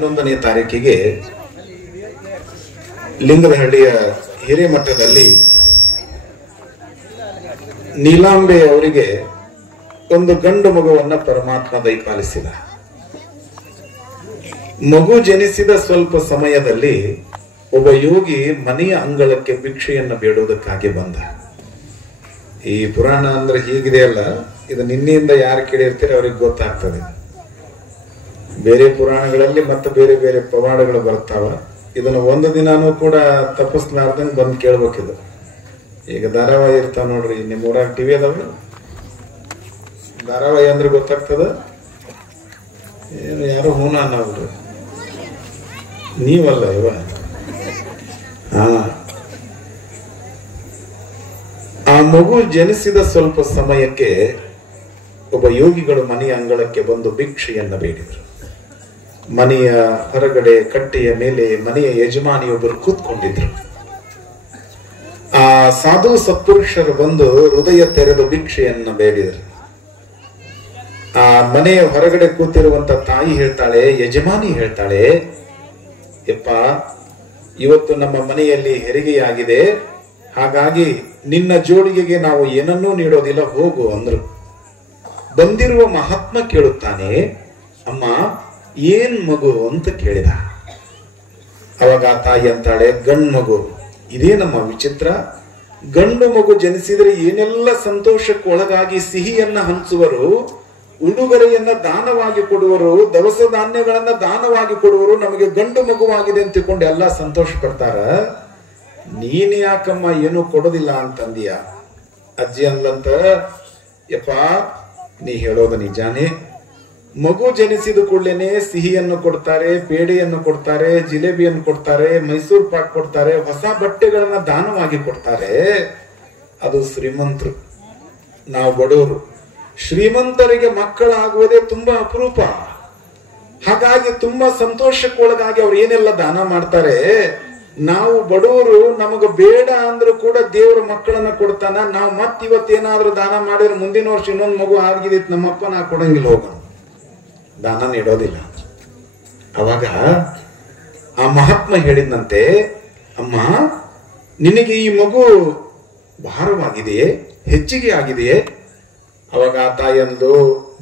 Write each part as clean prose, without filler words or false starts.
11ನೇ ತಾರೀಕಿಗೆ ಲಿಂಗದಹಳ್ಳಿಯ ಹಿರೇಮಠದಲ್ಲಿ ನೀಲಾಂಬೆ ಅವರಿಗೆ ಒಂದು ಗಂಡು ಮಗುವನ್ನ ಪರಮಾತ್ಮ ದಯಪಾಲಿಸಿದ. ಮಗು ಜನಿಸಿದ ಸ್ವಲ್ಪ ಸಮಯದಲ್ಲಿ ಒಬ್ಬ ಯೋಗಿ ಮನೆಯ ಅಂಗಳಕ್ಕೆ ಭಿಕ್ಷೆಯನ್ನು ಬೇಡುವುದಕ್ಕಾಗಿ ಬಂದ. ಈ ಪುರಾಣ ಅಂದ್ರೆ ಹೀಗಿದೆ ಅಲ್ಲ, ಇದು ನಿನ್ನೆಯಿಂದ ಯಾರು ಕೇಳಿರ್ತೀರ ಅವ್ರಿಗೆ ಗೊತ್ತಾಗ್ತದೆ. ಬೇರೆ ಪುರಾಣಗಳಲ್ಲಿ ಮತ್ತೆ ಬೇರೆ ಬೇರೆ ಪವಾಡಗಳು ಬರ್ತಾವ. ಇದನ್ನ ಒಂದು ದಿನಾನೂ ಕೂಡ ತಪ್ಪಿಸ್ಲಾರ್ದಂಗೆ ಬಂದು ಕೇಳ್ಬೇಕಿದು. ಈಗ ಧಾರಾವಾಹಿ ಇರ್ತಾವ ನೋಡ್ರಿ, ನಿಮ್ಮ ಊರಾಗ ಟಿವಿ ಅದಾವ, ಧಾರಾವಾಹಿ ಅಂದ್ರೆ ಗೊತ್ತಾಗ್ತದ. ಏನು ಯಾರು ಹೂನ ಅನ್ನೋರು ನೀವಲ್ಲ ಇವ. ಆ ಮಗು ಜನಿಸಿದ ಸ್ವಲ್ಪ ಸಮಯಕ್ಕೆ ಒಬ್ಬ ಯೋಗಿಗಳು ಮನೆಯ ಅಂಗಳಕ್ಕೆ ಬಂದು ಭಿಕ್ಷೆಯನ್ನ ಬೇಡಿದರು. ಮನೆಯ ಹೊರಗಡೆ ಕಟ್ಟೆಯ ಮೇಲೆ ಮನೆಯ ಯಜಮಾನಿಯೊಬ್ಬರು ಕೂತ್ಕೊಂಡಿದ್ರು. ಆ ಸಾಧು ಸತ್ಪುರುಷರು ಬಂದು ಹೃದಯ ತೆರೆದು ಭಿಕ್ಷೆಯನ್ನ ಬೇಡಿದರು. ಆ ಮನೆಯ ಹೊರಗಡೆ ಕೂತಿರುವಂತ ತಾಯಿ ಹೇಳ್ತಾಳೆ, ಯಜಮಾನಿ ಹೇಳ್ತಾಳೆ, ಯಪ್ಪ, ಇವತ್ತು ನಮ್ಮ ಮನೆಯಲ್ಲಿ ಹೆರಿಗೆಯಾಗಿದೆ, ಹಾಗಾಗಿ ನಿನ್ನ ಜೋಡಿಗೆಗೆ ನಾವು ಏನನ್ನೂ ನೀಡೋದಿಲ್ಲ, ಹೋಗು ಅಂದ್ರು. ಬಂದಿರುವ ಮಹಾತ್ಮ ಕೇಳುತ್ತಾನೆ, ಅಮ್ಮ ಏನ್ ಮಗು ಅಂತ ಕೇಳಿದ. ಅವಾಗ ಆ ತಾಯಿ ಅಂತಾಳೆ, ಗಂಡು ಮಗು. ಇದೇನಮ್ಮ ವಿಚಿತ್ರ, ಗಂಡು ಮಗು ಜನಿಸಿದ್ರೆ ಏನೆಲ್ಲ ಸಂತೋಷಕ್ಕೆ ಒಳಗಾಗಿ ಸಿಹಿಯನ್ನ ಹಂಚುವರು, ಉಡುಗೊರೆಯನ್ನ ದಾನವಾಗಿ ಕೊಡುವರು, ದವಸ ಧಾನ್ಯಗಳನ್ನ ದಾನವಾಗಿ ಕೊಡುವರು, ನಮಗೆ ಗಂಡು ಮಗುವಾಗಿದೆ ಅಂತ ತಿಳ್ಕೊಂಡು ಎಲ್ಲ ಸಂತೋಷ ಪಡ್ತಾರ. ನೀನ್ ಯಾಕಮ್ಮ ಏನು ಕೊಡೋದಿಲ್ಲ ಅಂತಂದಿಯ. ಅಜ್ಜಿ ಅಂದ್ಲಂತ, ಯಪ್ಪ ನೀ ಹೇಳೋದು ನಿಜಾನೇ, ಮಗು ಜನಿಸಿದ ಕೂಡಲೇನೆ ಸಿಹಿಯನ್ನು ಕೊಡ್ತಾರೆ, ಪೇಡೆಯನ್ನು ಕೊಡ್ತಾರೆ, ಜಿಲೇಬಿಯನ್ನು ಕೊಡ್ತಾರೆ, ಮೈಸೂರು ಪಾಕ್ ಕೊಡ್ತಾರೆ, ಹೊಸ ಬಟ್ಟೆಗಳನ್ನ ದಾನವಾಗಿ ಕೊಡ್ತಾರೆ. ಅದು ಶ್ರೀಮಂತರು, ನಾವು ಬಡವರು. ಶ್ರೀಮಂತರಿಗೆ ಮಕ್ಕಳಾಗುವುದೇ ತುಂಬಾ ಅಪರೂಪ. ಹಾಗಾಗಿ ತುಂಬಾ ಸಂತೋಷಕ್ಕೊಳಗಾಗಿ ಅವ್ರು ಏನೆಲ್ಲ ದಾನ ಮಾಡ್ತಾರೆ. ನಾವು ಬಡವರು, ನಮಗ ಬೇಡ ಅಂದ್ರೂ ಕೂಡ ದೇವ್ರ ಮಕ್ಕಳನ್ನ ಕೊಡ್ತಾನ. ನಾವು ಮತ್ ಇವತ್ತೇನಾದ್ರೂ ದಾನ ಮಾಡಿದ್ರೆ ಮುಂದಿನ ವರ್ಷ ಇನ್ನೊಂದು ಮಗು ಆಗಿದಿತ್ತು, ನಮ್ಮಪ್ಪ ನಾ ಕೊಡಂಗಿಲ್ಲ, ಹೋಗೋಣ, ದಾನ ನೀಡೋದಿಲ್ಲ. ಅವಾಗ ಆ ಮಹಾತ್ಮ ಹೇಳಿದಂತೆ, ಅಮ್ಮ ನಿನಗೆ ಈ ಮಗು ಭಾರವಾಗಿದೆಯೇ, ಹೆಚ್ಚಿಗೆ ಆಗಿದೆಯೇ? ಅವಾಗ ಆ ತಾಯಿ ಅಂದು,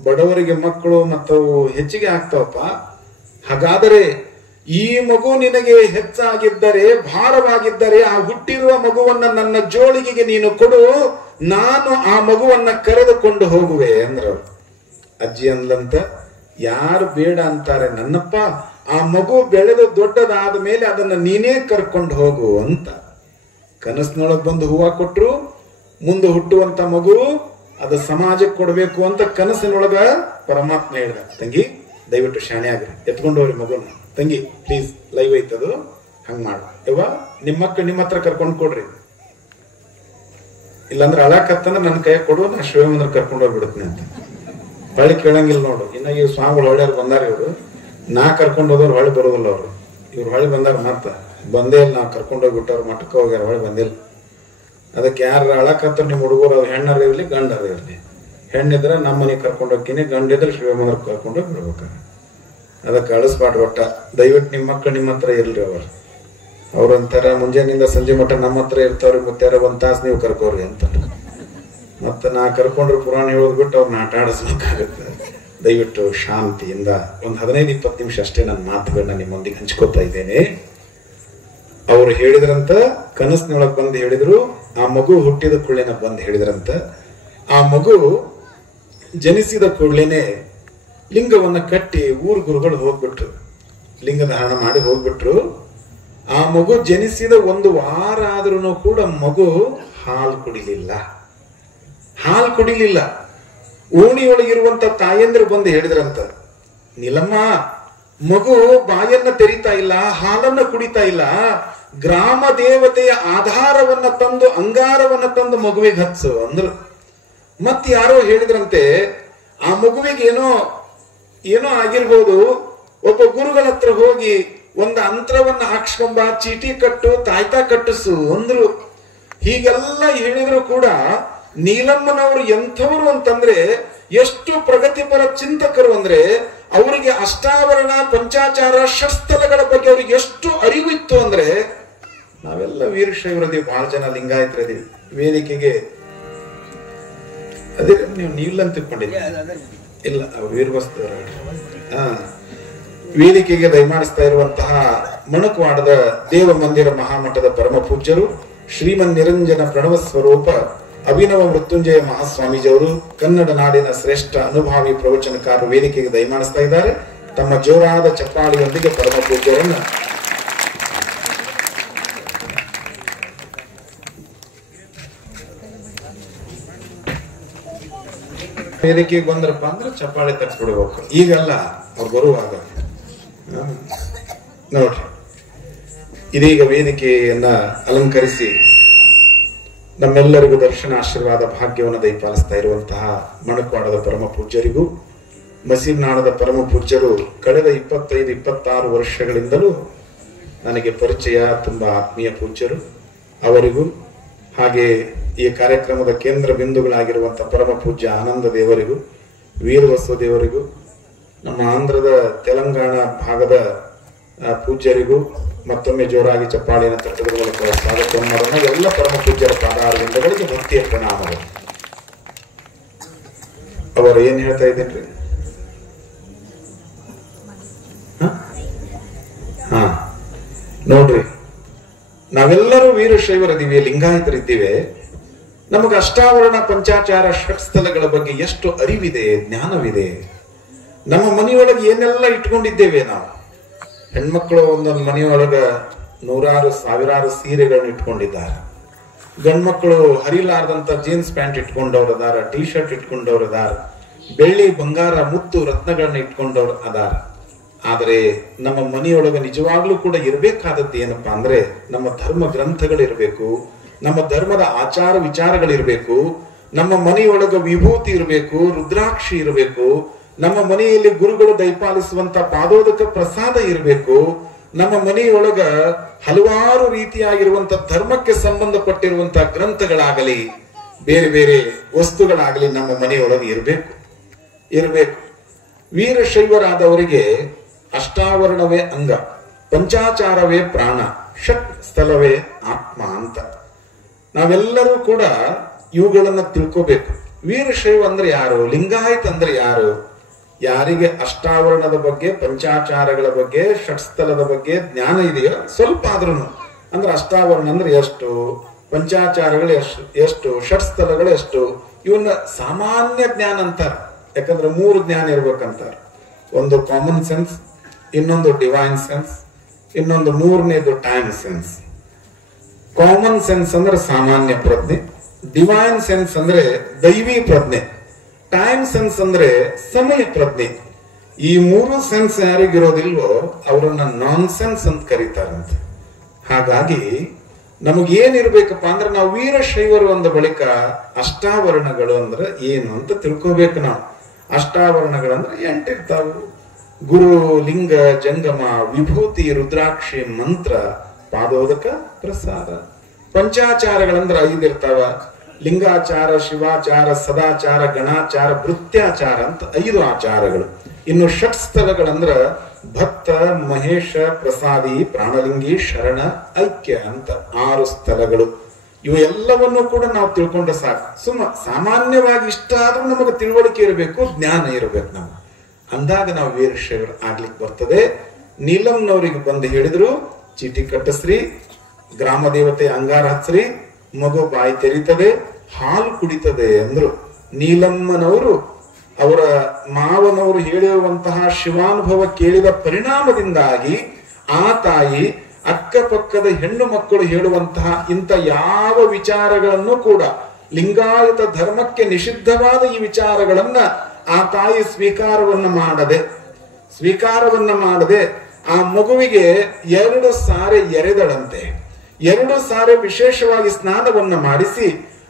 ಬಡವರಿಗೆ ಮಕ್ಕಳು ಮತ್ತವು ಹೆಚ್ಚಿಗೆ ಆಗ್ತಾವಪ್ಪ. ಹಾಗಾದರೆ ಈ ಮಗು ನಿನಗೆ ಹೆಚ್ಚಾಗಿದ್ದರೆ, ಭಾರವಾಗಿದ್ದರೆ, ಆ ಹುಟ್ಟಿರುವ ಮಗುವನ್ನ ನನ್ನ ಜೋಳಿಗೆಗೆ ನೀನು ಕೊಡು, ನಾನು ಆ ಮಗುವನ್ನ ಕರೆದುಕೊಂಡು ಹೋಗುವೆ ಅಂದ್ರು. ಅಜ್ಜಿ ಅಂದ್ಲಂತ, ಯಾರು ಬೇಡ ಅಂತಾರೆ ನನ್ನಪ್ಪ, ಆ ಮಗು ಬೆಳೆದು ದೊಡ್ಡದಾದ ಮೇಲೆ ಅದನ್ನ ನೀನೇ ಕರ್ಕೊಂಡು ಹೋಗು ಅಂತ. ಕನಸಿನೊಳಗೆ ಬಂದು ಹೂವ ಕೊಟ್ರು. ಮುಂದೆ ಹುಟ್ಟುವಂತ ಮಗು ಅದು ಸಮಾಜಕ್ಕೆ ಕೊಡ್ಬೇಕು ಅಂತ ಕನಸಿನೊಳಗ ಪರಮಾತ್ಮ ಹೇಳಿದ. ತಂಗಿ ದಯವಿಟ್ಟು ಶಾಣೆ ಆಗ್ರಿ, ಎತ್ಕೊಂಡು ಹೋಗ್ರಿ ಮಗುನ. ತಂಗಿ ಪ್ಲೀಸ್, ಲೈವ್ ಐತದು, ಹಂಗ ಮಾಡ. ಯವ್ವ ನಿಮ್ಮ ಮಕ್ಕಳು ನಿಮ್ಮ ಹತ್ರ ಕರ್ಕೊಂಡು ಕೊಡ್ರಿ, ಇಲ್ಲಾಂದ್ರೆ ಅಳಕತ್ತಂದ್ರೆ ನನ್ನ ಕೈ ಕೊಡು, ನಾ ಶಿವಮಂದ್ರ ಕರ್ಕೊಂಡು ಹೋಗ್ಬಿಡುತ್ತೇನೆ ಅಂತ. ಹೊಳ್ಳಿ ಕೇಳಂಗಿಲ್ಲ ನೋಡು. ಇನ್ನ ಈ ಸ್ವಾಮಿಗಳು ಹೊಳ್ಳ್ಯಾರು ಬಂದಾರ, ಇವರು ನಾ ಕರ್ಕೊಂಡು ಹೋದವ್ರು ಹೊಳ್ಳಿ ಬರೋದಿಲ್ಲ. ಅವ್ರು ಇವ್ರು ಹೊಳ್ಳಿ ಬಂದಾರ, ಮತ್ತ ಬಂದೇ ಇಲ್ಲ. ನಾ ಕರ್ಕೊಂಡು ಹೋಗ್ಬಿಟ್ಟವ್ರು ಮಠಕ್ಕೆ ಹೋಗ್ಯಾರ, ಹೊಳ್ಳಿ ಬಂದಿಲ್ಲ. ಅದಕ್ಕೆ ಯಾರು ಅಳಕತ್ತ ನಿಮ್ಮ ಹುಡುಗರು, ಅವ್ರು ಹೆಣ್ಣಾರ ಇರ್ಲಿ ಗಂಡಾರ ಇರ್ಲಿ, ಹೆಣ್ಣಿದ್ರೆ ನಮ್ಮ ಮನೆಗೆ ಕರ್ಕೊಂಡು ಹೋಗ್ತೀನಿ, ಗಂಡಿದ್ರೆ ಶಿವಮಂದ್ರ ಕರ್ಕೊಂಡು ಹೋಗಿ ಬಿಡ್ಬೇಕ. ಅದಕ್ಕೆ ಅಳಿಸ್ಬಾಡ್ರಿ ಒಟ್ಟ. ದಯವಿಟ್ಟು ನಿಮ್ಮ ಮಕ್ಕಳು ನಿಮ್ಮ ಹತ್ರ ಇರ್ಲಿ. ಅವ್ರಂತಾರ ಮುಂಜಾನಿಂದ ಸಂಜೆ ಮಟ್ಟ ನಮ್ಮ ಹತ್ರ ಇರ್ತಾವ್ರಿ, ಮುತ್ತಾರ ಒಂದ್ ತಾಸು ನೀವು ಕರ್ಕೋರಿ ಅಂತ. ಮತ್ತೆ ನಾ ಕರ್ಕೊಂಡ್ರೆ ಪುರಾಣ ಹೇಳೋದ್ ಬಿಟ್ಟು ಅವ್ರನ್ನ ಆಟ ಆಡಿಸ್ಬೇಕಾಗತ್ತೆ. ದಯವಿಟ್ಟು ಶಾಂತಿಯಿಂದ ಒಂದು 15-20 ನಿಮಿಷ ಅಷ್ಟೇ ನನ್ನ ಮಾತುಗಳನ್ನ ನಿಮ್ಮೊಂದಿಗೆ ಹಂಚ್ಕೋತಾ ಇದ್ದೇನೆ. ಅವ್ರು ಹೇಳಿದ್ರಂತ, ಕನಸಿನೊಳಗೆ ಬಂದು ಹೇಳಿದ್ರು. ಆ ಮಗು ಹುಟ್ಟಿದ ಕೂಡಲೇನ ಬಂದು ಹೇಳಿದ್ರಂತ. ಆ ಮಗು ಜನಿಸಿದ ಕೂಡಲೇನೆ ಲಿಂಗವನ್ನ ಕಟ್ಟಿ ಊರ್ ಗುರುಗಳು ಹೋಗ್ಬಿಟ್ರು, ಲಿಂಗ ಧಾರಣ ಮಾಡಿ ಹೋಗ್ಬಿಟ್ರು. ಆ ಮಗು ಜನಿಸಿದ 1 ವಾರ ಆದ್ರೂ ಕೂಡ ಮಗು ಹಾಲು ಕುಡಿಲಿಲ್ಲ. ಓಣಿಯೊಳಗಿರುವಂತ ತಾಯಂದ್ರು ಬಂದು ಹೇಳಿದ್ರಂತ, ನೀಲಮ್ಮ ಮಗು ಬಾಯನ್ನ ತೆರಿತಾ ಇಲ್ಲ, ಹಾಲನ್ನ ಕುಡಿತಾ ಇಲ್ಲ, ಗ್ರಾಮ ದೇವತೆಯ ಆಧಾರವನ್ನ ತಂದು ಅಂಗಾರವನ್ನ ತಂದು ಮಗುವಿಗೆ ಹಚ್ಚು ಅಂದ್ರು. ಮತ್ ಯಾರೋ ಹೇಳಿದ್ರಂತೆ, ಆ ಮಗುವಿಗೆ ಏನೋ ಆಗಿರ್ಬೋದು, ಒಬ್ಬ ಗುರುಗಳ ಹತ್ರ ಹೋಗಿ ಒಂದು ಅಂತ್ರವನ್ನ ಹಾಕ್ಸ್ಕೊಂಬ, ಚೀಟಿ ಕಟ್ಟು, ತಾಯ್ತಾ ಕಟ್ಟಿಸು ಅಂದ್ರು. ಹೀಗೆಲ್ಲ ಹೇಳಿದ್ರು ಕೂಡ ನೀಲಮ್ಮನವರು ಎಂಥವ್ರು ಅಂತಂದ್ರೆ, ಎಷ್ಟು ಪ್ರಗತಿಪರ ಚಿಂತಕರು ಅಂದ್ರೆ ಅವರಿಗೆ ಅಷ್ಟಾವರಣ ಪಂಚಾಚಾರ ಷಟ್ಸ್ಥಲಗಳ ಬಗ್ಗೆ ಅವ್ರಿಗೆ ಎಷ್ಟು ಅರಿವಿತ್ತು ಅಂದ್ರೆ ನಾವೆಲ್ಲ ವೀರಶೈವರದೀವಿ, ಬಹಳ ಜನ ಲಿಂಗಾಯತರದೀವಿ. ವೇದಿಕೆಗೆ ಅದೇ ನೀವು ಇಲ್ಲ ಅಂತ ತಿಳ್ಕೊಂಡಿದ್ದೀವಿ, ಇಲ್ಲ ವೀರವಸ್ತು ವೇದಿಕೆಗೆ ದಯಮಾಡಿಸ್ತಾ ಇರುವಂತಹ ಮಣಕವಾಡದ ದೇವ ಮಂದಿರ ಮಹಾಮಠದ ಪರಮ ಪೂಜ್ಯರು ಶ್ರೀಮನ್ ನಿರಂಜನ ಪ್ರಣವ ಸ್ವರೂಪ ಅಭಿನವ ಮೃತ್ಯುಂಜಯ ಮಹಾಸ್ವಾಮೀಜಿಯವರು ಕನ್ನಡ ನಾಡಿನ ಶ್ರೇಷ್ಠ ಅನುಭಾವಿ ಪ್ರವಚನಕಾರರು ವೇದಿಕೆಗೆ ದಯಮಾಡಿಸ್ತಾ ಇದ್ದಾರೆ. ತಮ್ಮ ಜೋರಾದ ಚಪ್ಪಾಳಿಯೊಂದಿಗೆ ಪರಮ ಪೂಜ್ಯರನ್ನ ವೇದಿಕೆಗೆ ಬಂದ್ರಪ್ಪ ಅಂದ್ರೆ ಚಪ್ಪಾಳೆ ತಗ್ಸ್ಬಿಡ್ಬೇಕು. ಈಗಲ್ಲ, ಅವ್ರು ಬರುವಾಗ ನೋಡ್ರಿ. ಇದೀಗ ವೇದಿಕೆಯನ್ನ ಅಲಂಕರಿಸಿ ನಮ್ಮೆಲ್ಲರಿಗೂ ದರ್ಶನ ಆಶೀರ್ವಾದ ಭಾಗ್ಯವನ್ನು ದಯಪಾಲಿಸ್ತಾ ಇರುವಂತಹ ಮಣಕವಾಡದ ಪರಮ ಪೂಜ್ಯರಿಗೂ ಮಸೀಬ್ನಾಳದ ಪರಮ ಪೂಜ್ಯರು ಕಳೆದ 25-26 ವರ್ಷಗಳಿಂದಲೂ ನನಗೆ ಪರಿಚಯ, ತುಂಬಾ ಆತ್ಮೀಯ ಪೂಜ್ಯರು. ಅವರಿಗೂ ಹಾಗೆ ಈ ಕಾರ್ಯಕ್ರಮದ ಕೇಂದ್ರ ಬಿಂದುಗಳಾಗಿರುವಂತಹ ಪರಮ ಪೂಜ್ಯ ಆನಂದ ದೇವರಿಗೂ, ವೀರವಸ್ತು ದೇವರಿಗೂ, ನಮ್ಮ ಆಂಧ್ರದ ತೆಲಂಗಾಣ ಭಾಗದ ಪೂಜ್ಯರಿಗೂ ಮತ್ತೊಮ್ಮೆ ಜೋರಾಗಿ ಚಪ್ಪಾಳಿನ ತಟ್ಟದ ಮೂಲಕ ಸ್ವಾಗತವನ್ನು ಮಾಡೋಣ. ಎಲ್ಲ ಪರಮ ಪೂಜ್ಯರ ಪಾದಾರವಿಂದಗಳಿಗೆ ಭಕ್ತಿಯ ಪ್ರಣಾಮಗಳು. ಅವರು ಏನ್ ಹೇಳ್ತಾ ಇದ್ದೇನ್ರಿ? ನೋಡ್ರಿ, ನಾವೆಲ್ಲರೂ ವೀರಶೈವರಿದ್ದೀವಿ, ಲಿಂಗಾಯತರಿದ್ದೀವಿ. ನಮಗೆ ಅಷ್ಟಾವರಣ ಪಂಚಾಚಾರ ಷಟ್ಸ್ಥಲಗಳ ಬಗ್ಗೆ ಎಷ್ಟು ಅರಿವಿದೆ, ಜ್ಞಾನವಿದೆ. ನಮ್ಮ ಮನೆಯೊಳಗೆ ಏನೆಲ್ಲ ಇಟ್ಕೊಂಡಿದ್ದೇವೆ ನಾವು. ಹೆಣ್ಮಕ್ಳು ಒಂದೊಂದು ಮನೆಯೊಳಗ ನೂರಾರು ಸಾವಿರಾರು ಸೀರೆಗಳನ್ನ ಇಟ್ಕೊಂಡಿದ್ದಾರೆ. ಗಂಡ್ಮಕ್ಳು ಹರಿಲಾರ್ದಂತ ಜೀನ್ಸ್ ಪ್ಯಾಂಟ್ ಇಟ್ಕೊಂಡವ್ರು ಅದಾರ, ಟೀ ಶರ್ಟ್ ಇಟ್ಕೊಂಡವ್ರು ಅದಾರ, ಬೆಳ್ಳಿ ಬಂಗಾರ ಮುತ್ತು ರತ್ನಗಳನ್ನ ಇಟ್ಕೊಂಡವ್ರು ಅದಾರ. ಆದರೆ ನಮ್ಮ ಮನೆಯೊಳಗೆ ನಿಜವಾಗ್ಲೂ ಕೂಡ ಇರಬೇಕಾದದ್ದು ಏನಪ್ಪಾ ಅಂದ್ರೆ ನಮ್ಮ ಧರ್ಮ ಗ್ರಂಥಗಳಿರ್ಬೇಕು, ನಮ್ಮ ಧರ್ಮದ ಆಚಾರ ವಿಚಾರಗಳಿರ್ಬೇಕು, ನಮ್ಮ ಮನೆಯೊಳಗ ವಿಭೂತಿ ಇರಬೇಕು, ರುದ್ರಾಕ್ಷಿ ಇರಬೇಕು, ನಮ್ಮ ಮನೆಯಲ್ಲಿ ಗುರುಗಳು ದಯಪಾಲಿಸುವಂತ ಪಾದೋದಕ ಪ್ರಸಾದ ಇರಬೇಕು, ನಮ್ಮ ಮನೆಯೊಳಗ ಹಲವಾರು ರೀತಿಯಾಗಿರುವಂತ ಧರ್ಮಕ್ಕೆ ಸಂಬಂಧಪಟ್ಟಿರುವಂತಹ ಗ್ರಂಥಗಳಾಗಲಿ ಬೇರೆ ಬೇರೆ ವಸ್ತುಗಳಾಗಲಿ ನಮ್ಮ ಮನೆಯೊಳಗೆ ಇರಬೇಕು. ವೀರಶೈವರಾದವರಿಗೆ ಅಷ್ಟಾವರಣವೇ ಅಂಗ, ಪಂಚಾಚಾರವೇ ಪ್ರಾಣ, ಷಟ್ ಸ್ಥಲವೇ ಆತ್ಮ ಅಂತ ನಾವೆಲ್ಲರೂ ಕೂಡ ಇವುಗಳನ್ನ ತಿಳ್ಕೋಬೇಕು. ವೀರಶೈವ ಅಂದ್ರೆ ಯಾರು, ಲಿಂಗಾಯತ್ ಅಂದ್ರೆ ಯಾರು? ಯಾರಿಗೆ ಅಷ್ಟಾವರಣದ ಬಗ್ಗೆ, ಪಂಚಾಚಾರಗಳ ಬಗ್ಗೆ, ಷಟ್ಸ್ಥಲದ ಬಗ್ಗೆ ಜ್ಞಾನ ಇದೆಯೋ ಸ್ವಲ್ಪ ಆದ್ರೂ, ಅಂದ್ರೆ ಅಷ್ಟಾವರಣ ಅಂದ್ರೆ ಎಷ್ಟು, ಪಂಚಾಚಾರಗಳು ಎಷ್ಟು, ಷಟ್ಸ್ಥಲಗಳು ಎಷ್ಟು, ಇವನ್ನ ಸಾಮಾನ್ಯ ಜ್ಞಾನ ಅಂತಾರ. ಯಾಕಂದ್ರೆ 3 ಜ್ಞಾನ ಇರ್ಬೇಕಂತಾರ. ಒಂದು ಕಾಮನ್ ಸೆನ್ಸ್, ಇನ್ನೊಂದು ಡಿವೈನ್ ಸೆನ್ಸ್, ಇನ್ನೊಂದು 3ನೇದು ಟೈಮ್ ಸೆನ್ಸ್. ಕಾಮನ್ ಸೆನ್ಸ್ ಅಂದ್ರೆ ಸಾಮಾನ್ಯ ಪ್ರಜ್ಞೆ, ಡಿವೈನ್ ಸೆನ್ಸ್ ಅಂದ್ರೆ ದೈವಿ ಪ್ರಜ್ಞೆ, ಟೈಮ್ ಸೆನ್ಸ್ ಅಂದ್ರೆ ಸಮಯ ಪ್ರಜ್ಞೆ. ಈ 3 ಸೆನ್ಸ್ ಯಾರಿಗಿರೋದಿಲ್ವೋ ಅವರನ್ನ ನಾನ್ ಸೆನ್ಸ್ ಅಂತ ಕರೀತಾರಂತೆ. ಹಾಗಾಗಿ ನಮಗೇನಿರ್ಬೇಕಪ್ಪ ಅಂದ್ರೆ ನಾವು ವೀರಶೈವರು ಅಂದ ಬಳಿಕ ಅಷ್ಟಾವರಣಗಳು ಅಂದ್ರೆ ಏನು ಅಂತ ತಿಳ್ಕೋಬೇಕು ನಾವು. ಅಷ್ಟಾವರಣಗಳಂದ್ರೆ 8 ಇರ್ತಾವು. ಗುರು, ಲಿಂಗ, ಜಂಗಮ, ವಿಭೂತಿ, ರುದ್ರಾಕ್ಷಿ, ಮಂತ್ರ, ಪಾದೋದಕ, ಪ್ರಸಾದ. ಪಂಚಾಚಾರಗಳಂದ್ರೆ 5 ಇರ್ತಾವ. ಲಿಂಗಾಚಾರ, ಶಿವಾಚಾರ, ಸದಾಚಾರ, ಗಣಾಚಾರ, ಭೃತ್ಯಾಚಾರ ಅಂತ 5 ಆಚಾರಗಳು. ಇನ್ನು ಷಟ್ಸ್ಥಲಗಳಂದ್ರ ಭಕ್ತ, ಮಹೇಶ, ಪ್ರಸಾದಿ, ಪ್ರಾಣಲಿಂಗಿ, ಶರಣ, ಐಕ್ಯ ಅಂತ 6 ಸ್ಥಳಗಳು. ಇವು ಎಲ್ಲವನ್ನೂ ಕೂಡ ನಾವು ತಿಳ್ಕೊಂಡ್ರೆ ಸಾಕು. ಸಾಮಾನ್ಯವಾಗಿ ಇಷ್ಟ ಆದ್ರೂ ನಮಗೆ ತಿಳುವಳಿಕೆ ಇರಬೇಕು, ಜ್ಞಾನ ಇರಬೇಕು. ನಾವು ಅಂದಾಗ ನಾವು ವೀರಶೈವರು ಆಗ್ಲಿಕ್ಕೆ ಬರ್ತದೆ. ನೀಲಂನವರಿಗೆ ಬಂದು ಹೇಳಿದ್ರು, ಚೀಟಿ ಕಟ್ಟಿಸ್ರಿ, ಗ್ರಾಮ ದೇವತೆ ಅಂಗಾರ ಹಚ್ಚ್ರಿ, ಮಗು ಬಾಯಿ ತೆರೀತದೆ, ಹಾಲು ಕುಡಿತದೆ ಅಂದ್ರು. ನೀಲಮ್ಮನವರು ಅವರ ಮಾವನವರು ಹೇಳಿರುವಂತಹ ಶಿವಾನುಭವ ಕೇಳಿದ ಪರಿಣಾಮದಿಂದಾಗಿ ಆ ತಾಯಿ ಅಕ್ಕಪಕ್ಕದ ಹೆಣ್ಣು ಮಕ್ಕಳು ಹೇಳುವಂತಹ ಇಂಥ ಯಾವ ವಿಚಾರಗಳನ್ನು ಕೂಡ, ಲಿಂಗಾಯತ ಧರ್ಮಕ್ಕೆ ನಿಷಿದ್ಧವಾದ ಈ ವಿಚಾರಗಳನ್ನ ಆ ತಾಯಿ ಸ್ವೀಕಾರವನ್ನ ಮಾಡದೆ ಆ ಮಗುವಿಗೆ 2 ಸಾರಿ ಎರೆದಳಂತೆ. 2 ಸಾರಿ ವಿಶೇಷವಾಗಿ ಸ್ನಾನವನ್ನ ಮಾಡಿಸಿ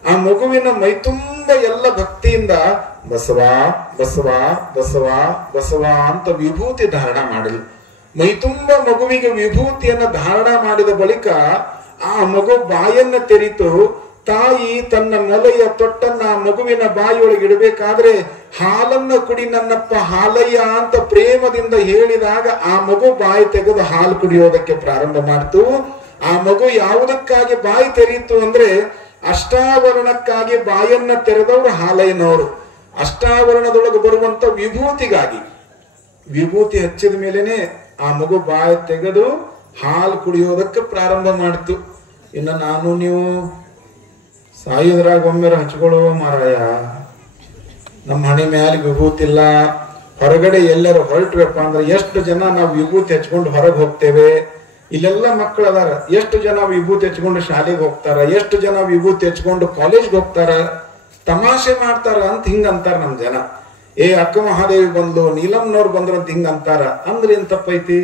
ಆ ಮಗುವಿನ ಮೈತುಂಬ ಎಲ್ಲ ಭಕ್ತಿಯಿಂದ ಬಸವ ಬಸವ ಬಸವ ಬಸವ ಅಂತ ವಿಭೂತಿ ಧಾರಣ ಮಾಡಲಿ. ಮೈತುಂಬ ಮಗುವಿಗೆ ವಿಭೂತಿಯನ್ನ ಧಾರಣ ಮಾಡಿದ ಬಳಿಕ ಆ ಮಗು ಬಾಯನ್ನ ತೆರಿತು ತಾಯಿ ತನ್ನ ಮೊಲೆಯ ತೊಟ್ಟನ್ನ ಮಗುವಿನ ಬಾಯಿಯೊಳಗೆ ಇಡಬೇಕಾದ್ರೆ ಹಾಲನ್ನ ಕುಡಿ ನನ್ನಪ್ಪ ಹಾಲಯ್ಯ ಅಂತ ಪ್ರೇಮದಿಂದ ಹೇಳಿದಾಗ ಆ ಮಗು ಬಾಯಿ ತೆಗೆದು ಹಾಲು ಕುಡಿಯೋದಕ್ಕೆ ಪ್ರಾರಂಭ ಮಾಡ್ತು. ಆ ಮಗು ಯಾವುದಕ್ಕಾಗಿ ಬಾಯಿ ತೆರೀತು ಅಂದ್ರೆ ಅಷ್ಟಾವರಣಕ್ಕಾಗಿ ಬಾಯನ್ನ ತೆರೆದವರು ಹಾಲಯ್ಯನವರು. ಅಷ್ಟಾವರಣದೊಳಗೆ ಬರುವಂತ ವಿಭೂತಿಗಾಗಿ, ವಿಭೂತಿ ಹಚ್ಚಿದ ಮೇಲೆನೆ ಆ ಮಗು ಬಾಯಿ ತೆಗೆದು ಹಾಲು ಕುಡಿಯೋದಕ್ಕೆ ಪ್ರಾರಂಭ ಮಾಡ್ತು. ಇನ್ನು ನಾನು ನೀವು ಸಾಯುದ್ರಾಗ ಒಮ್ಮೆರ ಹಚ್ಕೊಳ್ಳುವ ಮಾರಾಯ, ನಮ್ಮ ಹಣೆ ಮ್ಯಾಲ ವಿಭೂತಿ ಇಲ್ಲ, ಹೊರಗಡೆ ಎಲ್ಲರೂ ಹೊರಟ್ವಪ್ಪ ಅಂದ್ರೆ ಎಷ್ಟು ಜನ ನಾವು ವಿಭೂತಿ ಹಚ್ಕೊಂಡು ಹೊರಗೆ ಹೋಗ್ತೇವೆ. ಇಲ್ಲೆಲ್ಲ ಮಕ್ಕಳು ಅದಾರ, ಎಷ್ಟು ಜನ ವಿಭೂತಿ ಹಚ್ಕೊಂಡು ಶಾಲೆಗೆ ಹೋಗ್ತಾರ, ಎಷ್ಟು ಜನ ವಿಭೂತಿ ಹಚ್ಕೊಂಡು ಕಾಲೇಜ್ಗೆ ಹೋಗ್ತಾರ, ತಮಾಷೆ ಮಾಡ್ತಾರ ಅಂತ ಹಿಂಗ ಅಂತಾರ ನಮ್ ಜನ. ಅಕ್ಕ ಮಹಾದೇವಿ ಬಂದು ನೀಲಮ್ನವ್ರು ಬಂದ್ರು ಅಂತ ಹಿಂಗ ಅಂತಾರ. ಅಂದ್ರೆ ಏನ್ ತಪ್ಪೈತಿ?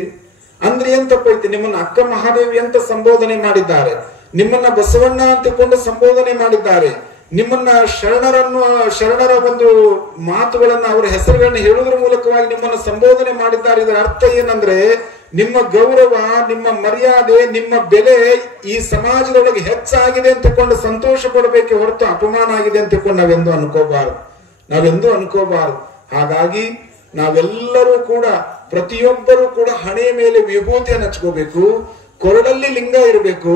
ಅಂದ್ರೆ ಏನ್ ತಪ್ಪೈತಿ? ನಿಮ್ಮನ್ನ ಅಕ್ಕ ಮಹಾದೇವಿ ಅಂತ ಸಂಬೋಧನೆ ಮಾಡಿದ್ದಾರೆ, ನಿಮ್ಮನ್ನ ಬಸವಣ್ಣ ಅಂತಕೊಂಡು ಸಂಬೋಧನೆ ಮಾಡಿದ್ದಾರೆ, ನಿಮ್ಮನ್ನ ಶರಣರ ಒಂದು ಮಾತುಗಳನ್ನ ಅವರ ಹೆಸರುಗಳನ್ನ ಹೇಳುವುದರ ಮೂಲಕವಾಗಿ ನಿಮ್ಮನ್ನ ಸಂಬೋಧನೆ ಮಾಡಿದ್ದಾರೆ. ಇದರ ಅರ್ಥ ಏನಂದ್ರೆ ನಿಮ್ಮ ಗೌರವ, ನಿಮ್ಮ ಮರ್ಯಾದೆ, ನಿಮ್ಮ ಬೆಲೆ ಈ ಸಮಾಜದೊಳಗೆ ಹೆಚ್ಚಾಗಿದೆ ಅಂತಕೊಂಡು ಸಂತೋಷ ಪಡಬೇಕೆ ಹೊರತು ಅಪಮಾನ ಆಗಿದೆ ಅಂತಕೊಂಡು ನಾವೆಂದೂ ಅನ್ಕೋಬಾರದು. ಹಾಗಾಗಿ ನಾವೆಲ್ಲರೂ ಕೂಡ, ಪ್ರತಿಯೊಬ್ಬರೂ ಕೂಡ ಹಣೆ ಮೇಲೆ ವಿಭೂತಿಯನ್ನು ಹಚ್ಕೋಬೇಕು, ಕೊರಡಲ್ಲಿ ಲಿಂಗ ಇರಬೇಕು,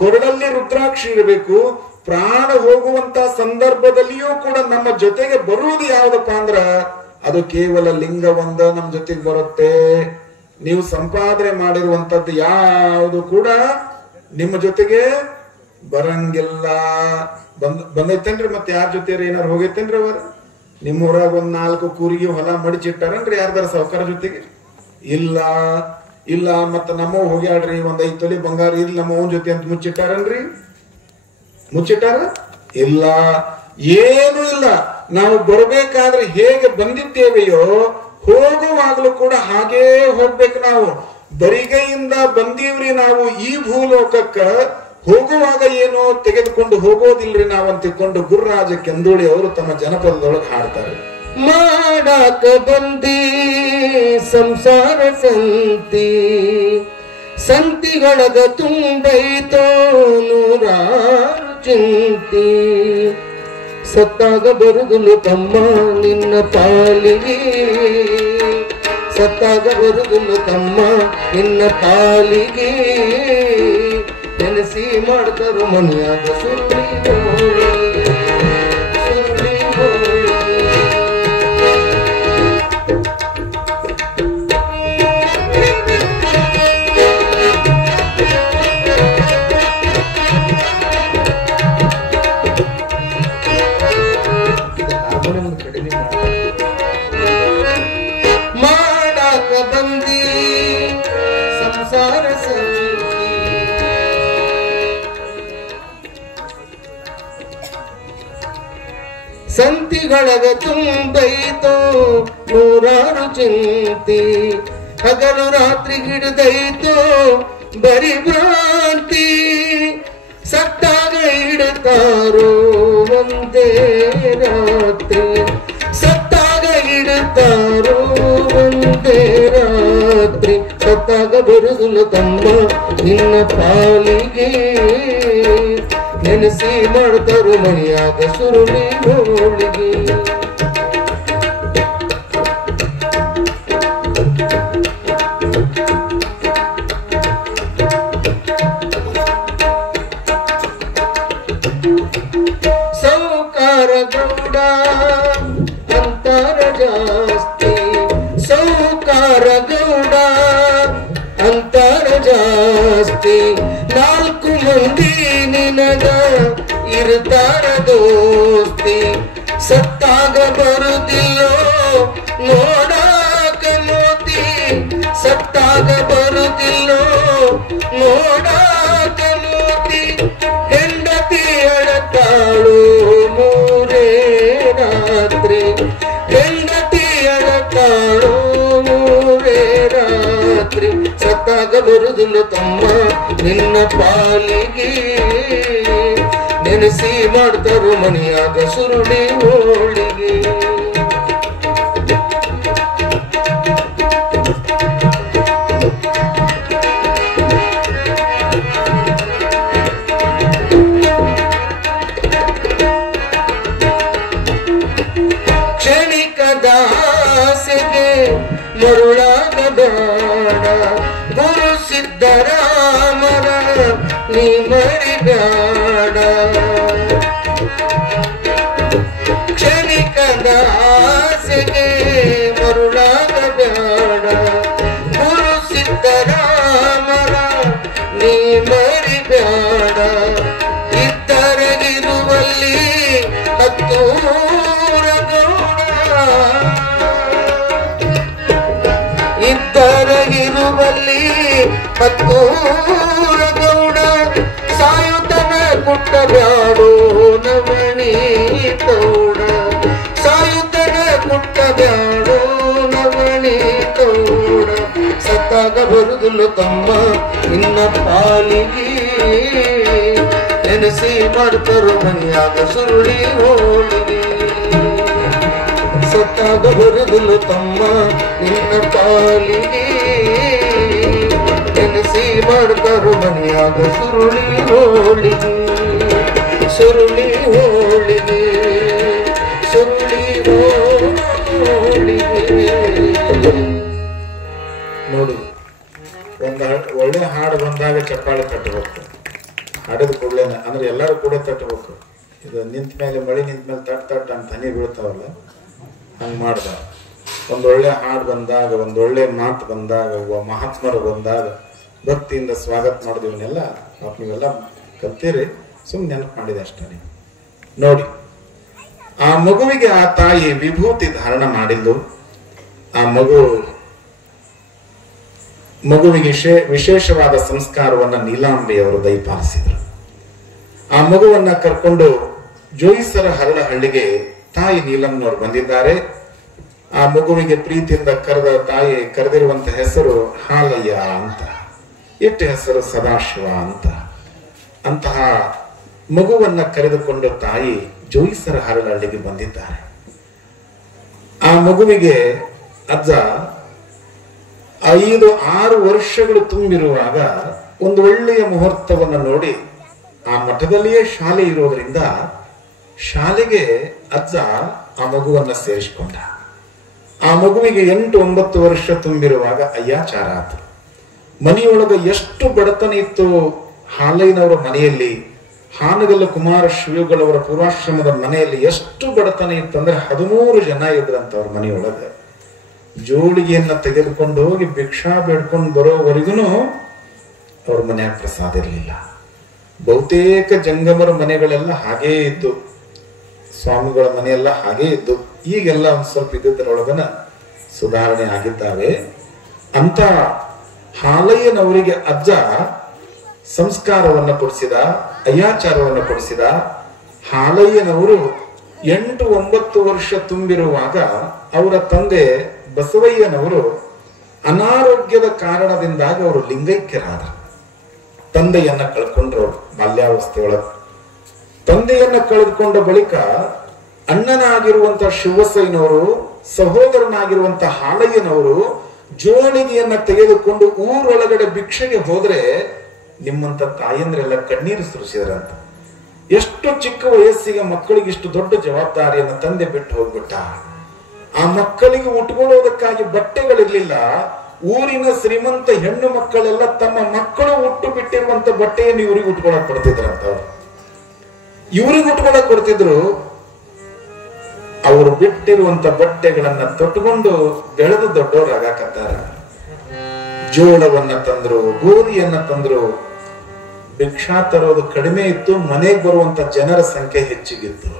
ಕೊರಡಲ್ಲಿ ರುದ್ರಾಕ್ಷಿ ಇರಬೇಕು. ಪ್ರಾಣ ಹೋಗುವಂತ ಸಂದರ್ಭದಲ್ಲಿಯೂ ಕೂಡ ನಮ್ಮ ಜೊತೆಗೆ ಬರುವುದು ಯಾವ್ದಪ್ಪ ಅಂದ್ರ ಅದು ಕೇವಲ ಲಿಂಗ ಒಂದ ನಮ್ಮ ಜೊತೆಗೆ ಬರುತ್ತೆ. ನೀವು ಸಂಪಾದನೆ ಮಾಡಿರುವಂತದ್ದು ಯಾವುದು ಕೂಡ ನಿಮ್ಮ ಜೊತೆಗೆ ಬರಂಗಿಲ್ಲ. ಬಂದೈತೇನ್ರಿ? ಮತ್ತೆ ಯಾರ ಜೊತೆ ಏನಾರು ಹೋಗೈತೇನ್ರಿ? ಅವರ ನಿಮ್ಮ ಊರಾಗ ಒಂದ್ 4 ಕೂರಿಗೆ ಹೊಲ ಮಡಿಚಿಟ್ಟಾರನ್ರಿ ಯಾರ್ದಾರ ಸಾವುಕಾರ ಜೊತೆಗೆ? ಇಲ್ಲ. ಮತ್ತ ನಮ್ಮ ಹೋಗ್ಯಾಡ್ರಿ ಒಂದ್ 5 ತೊಲಿ ಬಂಗಾರ ಇಲ್ಲಿ ನಮ್ಮ ಅವನ ಜೊತೆ ಅಂತ ಮುಚ್ಚಿಟ್ಟಾರ? ಇಲ್ಲ, ಏನೂ ಇಲ್ಲ. ನಾವು ಬರಬೇಕಾದ್ರೆ ಹೇಗೆ ಬಂದಿದ್ದೇವೆಯೋ ಹೋಗುವಾಗ್ಲೂ ಕೂಡ ಹಾಗೇ ಹೋಗ್ಬೇಕು. ನಾವು ಬರಿಗೈಯಿಂದ ಬಂದೀವ್ರಿ, ನಾವು ಈ ಭೂಲೋಕಕ್ಕ ಹೋಗುವಾಗ ಏನೋ ತೆಗೆದುಕೊಂಡು ಹೋಗೋದಿಲ್ರಿ ನಾವು ಅಂತ ತಿಳ್ಕೊಂಡು ಗುರುರಾಜ ಕೆಂದೋಳಿ ಅವರು ತಮ್ಮ ಜನಪದದೊಳಗೆ ಹಾಡ್ತಾರೆ. ಮಾಡಾಕ ಬಂದಿ ಸಂಸಾರ ಸಂತಿಗಳಗ ತುಂಬೈತೋ ನೂರಾರು ಚಿಂತಿ, ಸತ್ತಾಗ ಬರುದುಲು ತಮ್ಮ ನಿನ್ನ ಪಾಲಿಗೆ, ಸತ್ತಾಗ ಬರುದುಲು ತಮ್ಮ ನಿನ್ನ ಪಾಲಿಗೆ, ನೆನೆಸಿ ಮಾಡ್ತಾರೋ ಮನೆಯಾಗ ಸುಳ್ಳಿ ಮಾಡಾಕ ಬಂದಿ ಸಂಸಾರ ಸಂತಿಗಳಗ ತುಂಬೈತೋ ನೂರಾರು ಚಿಂತಿ, ಹಗಲು ರಾತ್ರಿ ಹಿಡಿದೈತೋ ಬರಿ ಭ್ರಾಂತಿ, ಸತ್ತಾಗ ಇಡುತ್ತಾರೋ ಒಂದೇ ರಾತ್ರಿ, ಸತ್ತಾಗ ಇಡುತ್ತಾರೋ ಒಂದೇ ರಾತ್ರಿ, ಸತ್ತಾಗ ಬರುದುಲು ತಮ್ಮ ನಿನ್ನ ಪಾಲಿಗೆ, ನೆನೆಸಿ ಮಾಡ್ತಾರೋ ಮನೆಯಾಗ ಸುರುಳಿ ಹೋಳಿಗೆ. ಸೌಕಾರ ಗೌಡ ಅಂತರ ಜಾಸ್ತಿ, ಸೌಕಾರ ಗೌಡ ಅಂತರ ಜಾಸ್ತಿ, 4 ಮಂದಿ ನಿನಗ ಇರ್ತಾರ ದೋಸ್ತಿ, ಸತ್ತಾಗ ಬರುದಿಲ್ಲೋ ನೋಡಾಕ ಮೋತಿ, ಸತ್ತಾಗ ಬರುದಿಲ್ಲೋ ನೋಡಾಕ ಮೋತಿ, ಹೆಂಡತಿ ಅಳತಾಳು ಮೂರೇ ರಾತ್ರಿ, ಹೆಂಡತಿ ಅಳತಾಳು ಮೂರೇ ರಾತ್ರಿ, ಸತ್ತಾಗ ಬರುದಿಲ್ಲ ತಮ್ಮ ನಿನ್ನ ಪಾಲಿಗೆ, ನೆನೆಸಿ ಮಾಡ್ತಾರೋ ಮನೆಯಾಗ ಸುರುಳಿ ಹೋಳಿಗೆ. ಮರುಳಾಗಬೇಡ ಗುರು ಸಿದ್ದರಾಮರ ನೀ ಮರಿಬೇಡ ಕ್ಷಣಿಕದ ಆಸೆಗೆ ಮರುಳಾಗಬೇಡ ಗುರು ಸಿದ್ದರಾಮರ ನೀ ಮರಿಬೇಡ ಇದ್ದರಗಿರುವಲ್ಲಿ ಹತ್ತೂರ ಗೌಡ ಇದ್ದರಗಿರುವಲ್ಲಿ ಹತ್ತೂರ ಗೌಡ ಸಾಯುತ್ತನ ಕುಟ್ಟಬ್ಯಾಡೋ ನವಣಿ ತೌಡ ಸಾಯುತ್ತನ ಕುಟ್ಟಬ್ಯಾಡೋ ನವಣಿ ತೌಡ ಸತ್ತಾಗ ಬರುದಿಲ್ಲ ತಮ್ಮ ಇನ್ನ ಪಾಲಿಗೆ ನೆನೆಸಿ ಮಾಡ್ತಾರೋ ಮನೆಯಾಗ ಸುರುಳಿ ಹೋಳಿಗೆ ಸತ್ತಾಗ ಬರುದಿಲ್ಲ ತಮ್ಮ ನಿನ್ನ ಪಾಲಿಗೆ ನೆನೆಸಿ ಮಾಡ್ತಾರೋ ಮನೆಯಾಗ ಸುರುಳಿ ಹೋಳಿಗೆ ಸುರುಳಿ ಹೋಳಿಗೆ ಸುರುಳಿ ಹೋಳಿಗೆ. ನೋಡಿ, ಒಂದು ಒಳ್ಳೆ ಹಾಡು ಬಂದಾಗ ಚಪ್ಪಾಳೆ ತಟ್ಟಬೇಕು. ಹಾಡಿದ ಕೂಡಲೇನೆ ಅಂದ್ರೆ ಎಲ್ಲರೂ ಕೂಡ ತಟ್ಟಬೇಕು. ಇದು ನಿಂತ ಮೇಲೆ ಮಳೆ ನಿಂತ ಮೇಲೆ ತಟ್ ಅಂತ ಹನಿ ಬೀಳ್ತಾವಲ್ಲ, ಹಂಗೆ ಮಾಡ್ದ. ಒಂದೊಳ್ಳೆ ಹಾಡು ಬಂದಾಗ, ಒಂದೊಳ್ಳೆ ಮಾತು ಬಂದಾಗ, ಮಹಾತ್ಮರು ಬಂದಾಗ ಭಕ್ತಿಯಿಂದ ಸ್ವಾಗತ ಮಾಡಿದ್ವಿ. ಇವನ್ನೆಲ್ಲ ನೀವೆಲ್ಲ ಕಲ್ತೀರಿ, ಸುಮ್ಮನೆ ನೆನಪು ಮಾಡಿದೆ ಅಷ್ಟೇ. ನೀವು ನೋಡಿ, ಆ ಮಗುವಿಗೆ ಆ ತಾಯಿ ವಿಭೂತಿ ಧಾರಣ ಮಾಡಿದ್ದು, ಆ ಮಗುವಿಗೆ ವಿಶೇಷವಾದ ಸಂಸ್ಕಾರವನ್ನ ನೀಲಾಂಬೆಯವರು ದಯಪಾಲಿಸಿದರು. ಆ ಮಗುವನ್ನ ಕರ್ಕೊಂಡು ಜೋಯಿಸರ ಹರಳಹಳ್ಳಿಗೆ ತಾಯಿ ನೀಲಮ್ಮನವರು ಬಂದಿದ್ದಾರೆ. ಆ ಮಗುವಿಗೆ ಪ್ರೀತಿಯಿಂದ ಕರೆದಿರುವಂತ ಹೆಸರು ಹಾಲಯ್ಯ ಅಂತ, ಇಟ್ಟ ಹೆಸರು ಸದಾಶಿವ ಅಂತ. ಅಂತಹ ಮಗುವನ್ನ ಕರೆದುಕೊಂಡು ತಾಯಿ ಜೋಯಿಸರ ಹರಳಹಳ್ಳಿಗೆ ಬಂದಿದ್ದಾರೆ. ಆ ಮಗುವಿಗೆ ಅಜ್ಜ 5-6 ವರ್ಷಗಳು ತುಂಬಿರುವಾಗ ಒಂದು ಒಳ್ಳೆಯ ಮುಹೂರ್ತವನ್ನು ನೋಡಿ, ಆ ಮಠದಲ್ಲಿಯೇ ಶಾಲೆ ಇರೋದ್ರಿಂದ ಶಾಲೆಗೆ ಅಜ್ಜ ಆ ಮಗುವನ್ನ ಸೇರಿಸಿಕೊಂಡ. ಆ ಮಗುವಿಗೆ 8-9 ವರ್ಷ ತುಂಬಿರುವಾಗ ಅಯ್ಯಾಚಾರ ಆತು. ಮನೆಯೊಳಗೆ ಎಷ್ಟು ಬಡತನ ಇತ್ತು ಹಾಲಯ್ಯನವರ ಮನೆಯಲ್ಲಿ, ಹಾನಗಲ್ಲ ಕುಮಾರ ಶಿವಗಳವರ ಪೂರ್ವಾಶ್ರಮದ ಮನೆಯಲ್ಲಿ ಎಷ್ಟು ಬಡತನ ಇತ್ತಂದ್ರೆ 13 ಜನ ಇದ್ರಂತವ್ರ ಮನೆಯೊಳಗೆ. ಜೋಳಿಗೆಯನ್ನ ತೆಗೆದುಕೊಂಡು ಹೋಗಿ ಭಿಕ್ಷಾ ಬೇಡ್ಕೊಂಡು ಬರೋವರೆಗೂ ಅವ್ರ ಮನೆಯಾಗ ಪ್ರಸಾದ ಇರಲಿಲ್ಲ. ಬಹುತೇಕ ಜಂಗಮರ ಮನೆಗಳೆಲ್ಲ ಹಾಗೇ ಇದ್ದು, ಸ್ವಾಮಿಗಳ ಮನೆಯೆಲ್ಲ ಹಾಗೇ ಇದ್ದು. ಈಗೆಲ್ಲ ಒಂದ್ ಸ್ವಲ್ಪ ಇದ್ದರೊಳಗನ ಸುಧಾರಣೆ ಆಗಿದ್ದಾವೆ. ಅಂತ ಹಾಲಯ್ಯನವರಿಗೆ ಅಜ್ಜ ಸಂಸ್ಕಾರವನ್ನ ಕೊಡಿಸಿದ, ಅಯ್ಯಾಚಾರವನ್ನ ಕೊಡಿಸಿದ. ಹಾಲಯ್ಯನವರು 8-9 ವರ್ಷ ತುಂಬಿರುವಾಗ ಅವರ ತಂದೆ ಬಸವಯ್ಯನವರು ಅನಾರೋಗ್ಯದ ಕಾರಣದಿಂದಾಗಿ ಅವರು ಲಿಂಗೈಕ್ಯರಾದರು. ತಂದೆಯನ್ನ ಕಳ್ಕೊಂಡ್ರು ಬಾಲ್ಯಾವಸ್ಥೆಯೊಳಗೆ. ತಂದೆಯನ್ನ ಕಳೆದುಕೊಂಡ ಬಳಿಕ ಅಣ್ಣನಾಗಿರುವಂತಹ ಶಿವಸೈನವರು, ಸಹೋದರನಾಗಿರುವಂತಹ ಹಾಲಯ್ಯನವರು ಜೋಳಿಗೆಯನ್ನ ತೆಗೆದುಕೊಂಡು ಊರೊಳಗಡೆ ಭಿಕ್ಷೆಗೆ ಹೋದ್ರೆ ನಿಮ್ಮಂತ ತಾಯಂದ್ರೆಲ್ಲ ಕಣ್ಣೀರು ಸುರಿಸಿದ್ರಂತ. ಎಷ್ಟು ಚಿಕ್ಕ ವಯಸ್ಸಿಗೆ ಮಕ್ಕಳಿಗೆ ಇಷ್ಟು ದೊಡ್ಡ ಜವಾಬ್ದಾರಿಯನ್ನು ತಂದೆ ಬಿಟ್ಟು ಹೋಗ್ಬಿಟ್ಟ. ಆ ಮಕ್ಕಳಿಗೆ ಉಟ್ಕೊಳ್ಳೋದಕ್ಕಾಗಿ ಬಟ್ಟೆಗಳಿರ್ಲಿಲ್ಲ. ಊರಿನ ಶ್ರೀಮಂತ ಹೆಣ್ಣು ಮಕ್ಕಳೆಲ್ಲ ತಮ್ಮ ಮಕ್ಕಳು ಉಟ್ಟು ಬಿಟ್ಟಿರುವಂತ ಬಟ್ಟೆಯನ್ನು ಇವ್ರಿಗೆ ಉಟ್ಕೊಳಕ್ ಕೊಡ್ತಿದ್ರಂತ. ಇವ್ರಿಗೆ ಉಟ್ಕೊಳಕ್ ಕೊಡ್ತಿದ್ರು. ಅವರು ಬಿಟ್ಟಿರುವಂತ ಬಟ್ಟೆಗಳನ್ನ ತೊಟ್ಟುಕೊಂಡು ಬೆಳೆದು ದೊಡ್ಡವರಾಗಕತ್ತಾರ. ಜೋಳವನ್ನ ತಂದ್ರು, ಗೋಧಿಯನ್ನ ತಂದ್ರು. ಭಿಕ್ಷಾ ತರೋದು ಕಡಿಮೆ ಇತ್ತು, ಮನೆಗೆ ಬರುವಂತ ಜನರ ಸಂಖ್ಯೆ ಹೆಚ್ಚಿಗಿತ್ತು.